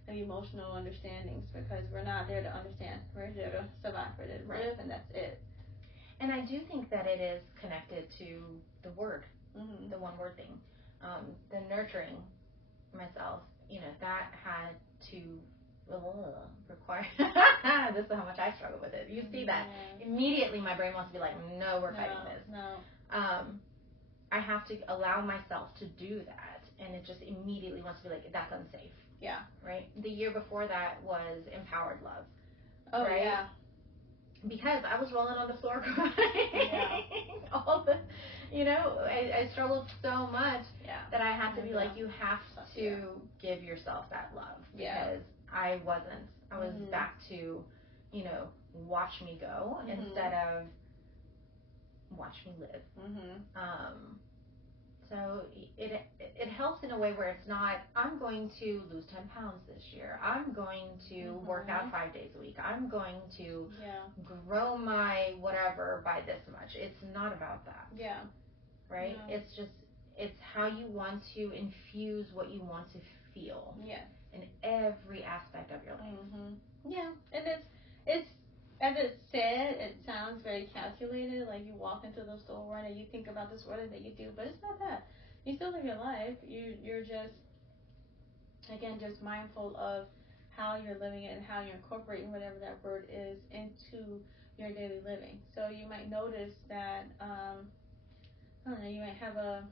emotional understandings because we're not there to understand. We're there to survive, we're there to live, and that's it. And I do think that it is connected to the word, the one word thing. The nurturing myself, that had to require. This is how much I struggle with it. You see that immediately my brain wants to be like, no, we're fighting this. No. I have to allow myself to do that, and it just immediately wants to be like, that's unsafe. Yeah. Right? The year before that was empowered love. Oh, right? yeah. Because I was rolling on the floor crying. All the, I struggled so much that I had to be like, you have to give yourself that love. Because I wasn't. I was back to, watch me go instead of watch me live. So it helps in a way where it's not, I'm going to lose 10 pounds this year. I'm going to work out 5 days a week. I'm going to grow my whatever by this much. It's not about that. Yeah. Right? No. It's just, it's how you want to infuse what you want to feel. Yeah. In every aspect of your life. Yeah. And it's, as it said, it sounds very calculated, like you walk into the store and you think about this order that you do, but it's not that. You still live your life. You're just, again, just mindful of how you're living it and how you're incorporating whatever that word is into your daily living. So you might notice that, I don't know, you might have a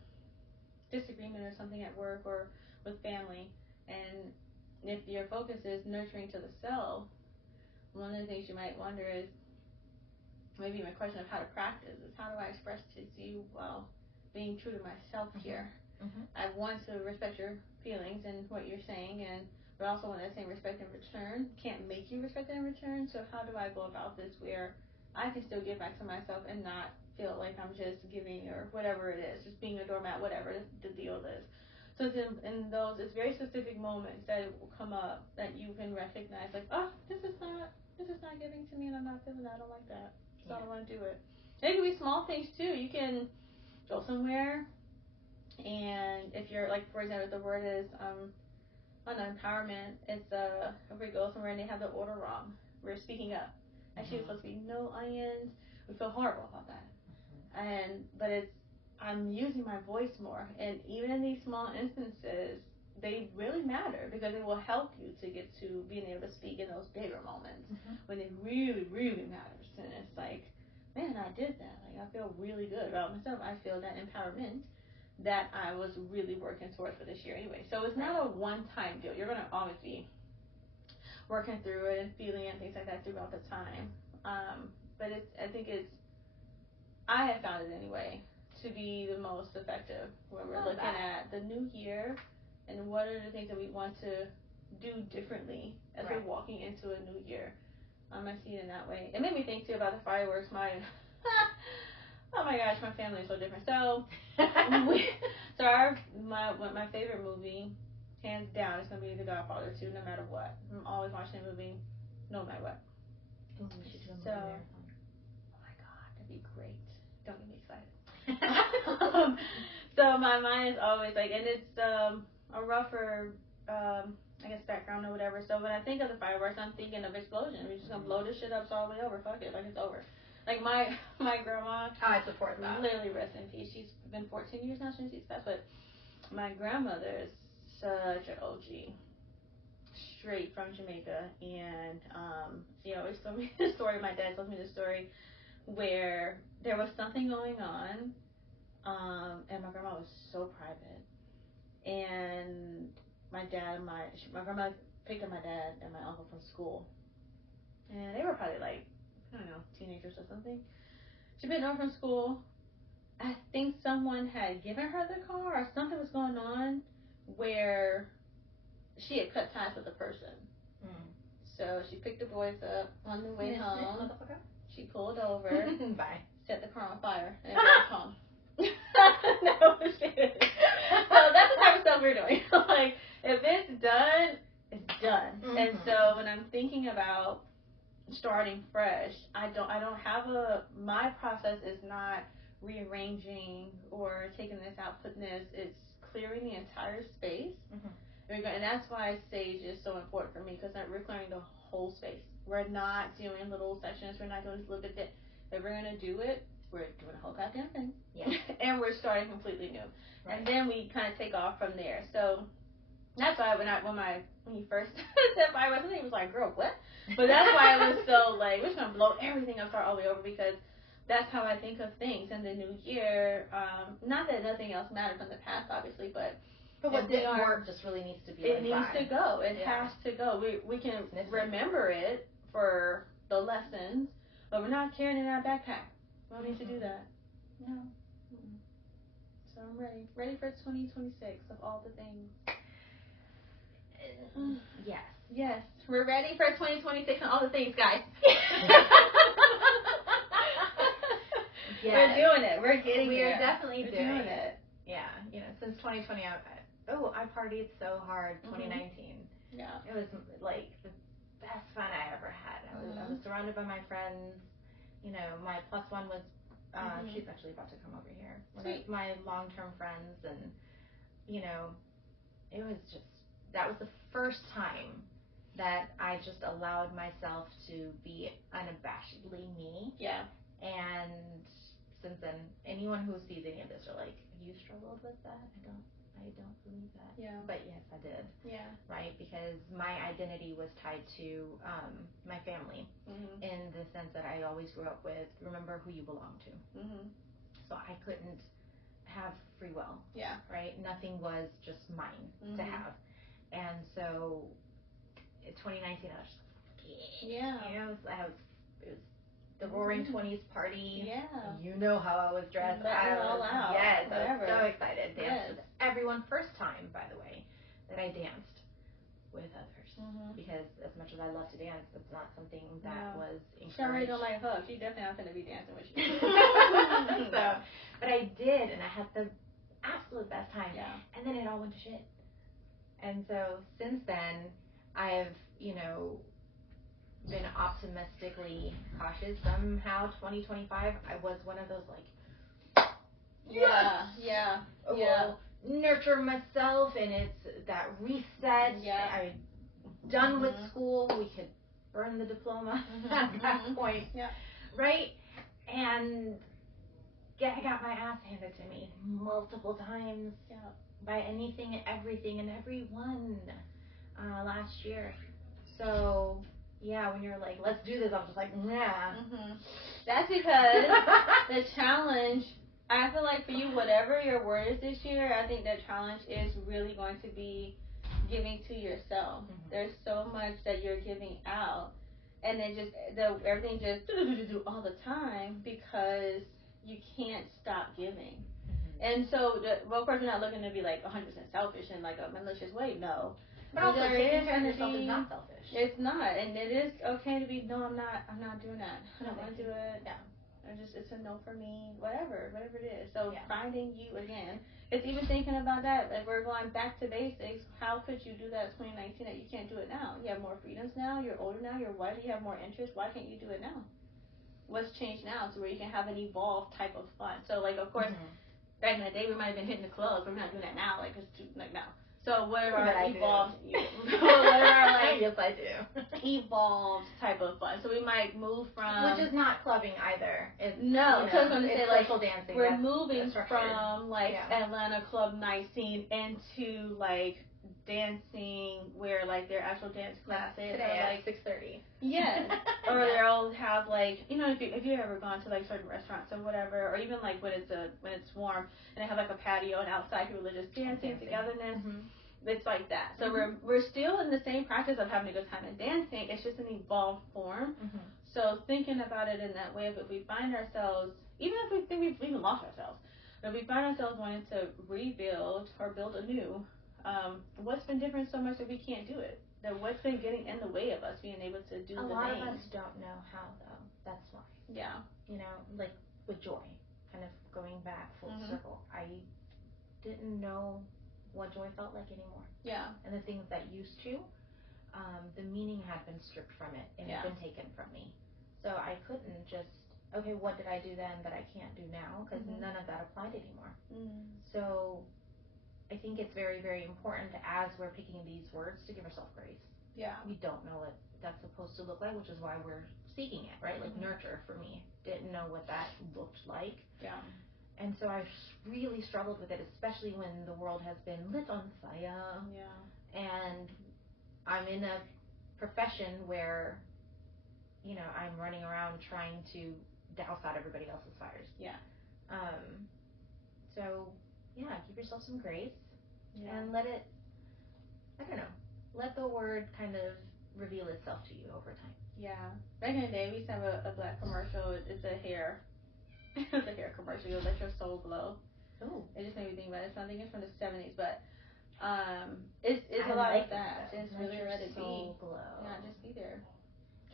disagreement or something at work or with family, and if your focus is nurturing to the self, one of the things you might wonder is, maybe my question of how to practice is, how do I express to you while being true to myself here? I want to respect your feelings and what you're saying, but also want that same respect in return. Can't make you respect it in return, so how do I go about this where I can still give back to myself and not feel like I'm just giving or whatever it is, just being a doormat, whatever the deal is. So it's in those, it's very specific moments that will come up that you can recognize, like, oh, this is not giving to me, and I'm not feeling that. I don't like that, so I don't want to do it. And it can be small things too. You can go somewhere, and if you're like, for example, the word is empowerment. It's if we go somewhere and they have the order wrong, we're speaking up. Actually, it's supposed to be no onions. We feel horrible about that, but I'm using my voice more, and even in these small instances, they really matter because it will help you to get to being able to speak in those bigger moments when it really, really matters. And it's like, man, I did that. Like, I feel really good about myself. I feel that empowerment that I was really working towards for this year anyway. So it's not a one-time deal. You're going to always be working through it and feeling it and things like that throughout the time. But I have found it anyway to be the most effective when we're looking at the new year and what are the things that we want to do differently as we're walking into a new year. I see it in that way. It made me think too about the fireworks. Oh my gosh, my family is so different. So, my favorite movie, hands down, is gonna be The Godfather 2, no matter what. I'm always watching a movie, no matter what. Ooh, we should do a movie marathon. Oh my God, that'd be great. Don't get me excited. So my mind is always like, and it's a rougher, I guess, background or whatever. So when I think of the fireworks, I'm thinking of explosion. We're just gonna blow this shit up, it's all the way over. Fuck it, like it's over. Like my grandma, I support that. Literally, rest in peace. She's been 14 years now since she's passed, but my grandmother is such an OG, straight from Jamaica, and she always told me the story. My dad told me the story where there was something going on, and my grandma was so private, and my grandma picked up my dad and my uncle from school, and they were probably like, I don't know, teenagers or something. She'd been home from school. I think someone had given her the car or something was going on where she had cut ties with the person. So she picked the boys up on the way home. She pulled over. Bye. Set the car on fire and went home. No shit. So that's the type of stuff we're doing. Like, if it's done, it's done. And so when I'm thinking about starting fresh, I don't have my process is not rearranging or taking this out, putting this. It's clearing the entire space. And that's why sage is so important for me, because we're clearing the whole space. We're not doing little sections. We're not doing this little bit. If we're going to do it, we're doing a whole goddamn thing. Yeah. And we're starting completely new. Right. And then we kind of take off from there. So that's why when you first said fire, I was like, girl, what? But that's why I was so like, we're just going to blow everything up, start all the way over, because that's how I think of things in the new year. Not that nothing else mattered from the past, obviously, but what didn't work just really needs to be it needs to go. It has to go. We can remember it for the lessons, but we're not carrying it in our backpack. We don't need to do that. No. So I'm ready for 2026 of all the things. Yes, we're ready for 2026 and all the things, guys. We're doing it. We're getting there. We're definitely doing it. Yeah, since 2020, I partied so hard. 2019. Yeah, it was like the best fun I ever had. I was surrounded by my friends. My plus one was she's actually about to come over here. Sweet. My long-term friends, and it was just, that was the first time that I just allowed myself to be unabashedly me. Yeah. And since then, anyone who sees any of this are like, you struggled with that? I don't believe that. Yeah. But yes, I did. Yeah. Right? Because my identity was tied to my family, in the sense that I always grew up with, remember who you belong to. So I couldn't have free will. Yeah. Right? Nothing was just mine to have. And so in 2019, I was just like, yeah. It was the Roaring 20s party. Yeah. You know how I was dressed. I was all out. Yes, whatever. I was so excited. Danced with everyone. First time, by the way, that I danced with others. Because as much as I love to dance, it's not something that was encouraged. She already don't like hugs. She's definitely not going to be dancing with you. But I did, and I had the absolute best time. Yeah. And then it all went to shit. And so since then, I've, been optimistically cautious. Somehow 2025, I was one of those like, yeah, will nurture myself, and it's that reset. Yeah. I'm done with school. We could burn the diploma at that point. Yeah. Right? And I got my ass handed to me multiple times by anything, everything, and everyone last year. So yeah, when you're like, let's do this, I was just like, nah. That's because the challenge, I feel like for you, whatever your word is this year, I think the challenge is really going to be giving to yourself. There's so much that you're giving out, and then just everything just do all the time, because you can't stop giving. And so, of course, we're not looking to be like 100% selfish in like a malicious way, no. But also, taking care of yourself is not selfish. It's not, and it is okay to be, no, I'm not doing that. I don't want to do it. Yeah. It's a no for me, whatever it is. So finding you again. It's even thinking about that. If we're going back to basics, how could you do that in 2019 that you can't do it now? You have more freedoms now. You're older now. You're wiser. You have more interests. Why can't you do it now? What's changed now to where you can have an evolved type of fun? So, like, of course, back in the day, we might have been hitting the clubs, but we're not doing that now. Like, it's too, like, now. So what are our evolved? What are our, like, yes, I do. Evolved type of fun. So we might move from, which is not clubbing either. It's, no, so I was going to say, like, dancing. We're moving from like Atlanta club night scene into like dancing where like their actual dance classes are like 6:30. Yes. Or they'll have like, if you've ever gone to like certain restaurants or whatever, or even like when it's warm and they have like a patio and outside people are just dancing. Togetherness. It's like that. So we're still in the same practice of having a good time and dancing. It's just an evolved form. So thinking about it in that way, if we find ourselves, even if we think we've even lost ourselves, if we find ourselves wanting to rebuild or build anew, what's been different so much that we can't do it? That what's been getting in the way of us being able to do the things? A lot of us don't know how, though. That's why. Yeah. You know, like with joy, kind of going back full circle. I didn't know what joy felt like anymore. Yeah. And the things that used to, the meaning had been stripped from it and had been taken from me. So I couldn't just, okay, what did I do then that I can't do now? Because none of that applied anymore. So I think it's very, very important as we're picking these words to give ourselves grace. Yeah. We don't know what that's supposed to look like, which is why we're seeking it, right? Like nurture for me. Didn't know what that looked like. Yeah. And so I really struggled with it, especially when the world has been lit on fire. Yeah. And I'm in a profession where, you know, I'm running around trying to douse out everybody else's fires. Yeah. So, yeah, give yourself some grace and let the word kind of reveal itself to you over time. Yeah. Back in the day, we used to have a black commercial. It's a hair. It's a hair commercial. You'll let your soul glow. Oh. It just made me think about it. So I think it's from the 70s, but it's a lot like that. Just really let it be. Glow. Yeah, just be there.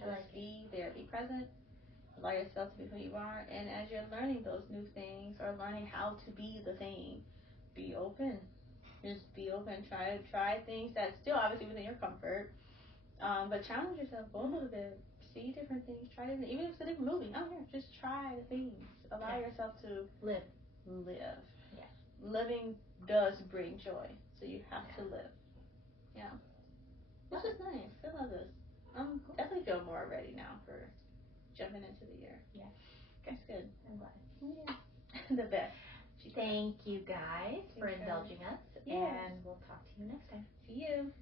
Just be there. Be present. Allow yourself to be who you are. And as you're learning those new things or learning how to be the thing, be open. Just be open. Try things that's still obviously within your comfort. But challenge yourself. Go a little bit. See different things. Try different. Even if it's a different movie. I don't care. Just try the things. Allow yourself to live. Yeah. Living does bring joy. So you have to live. Yeah. This is nice. I love this. Definitely feel more ready now for jumping into the year. Yeah. That's good. I'm glad. Yeah. The best. Thank you guys for indulging us. Yeah. And we'll talk to you next time. See you.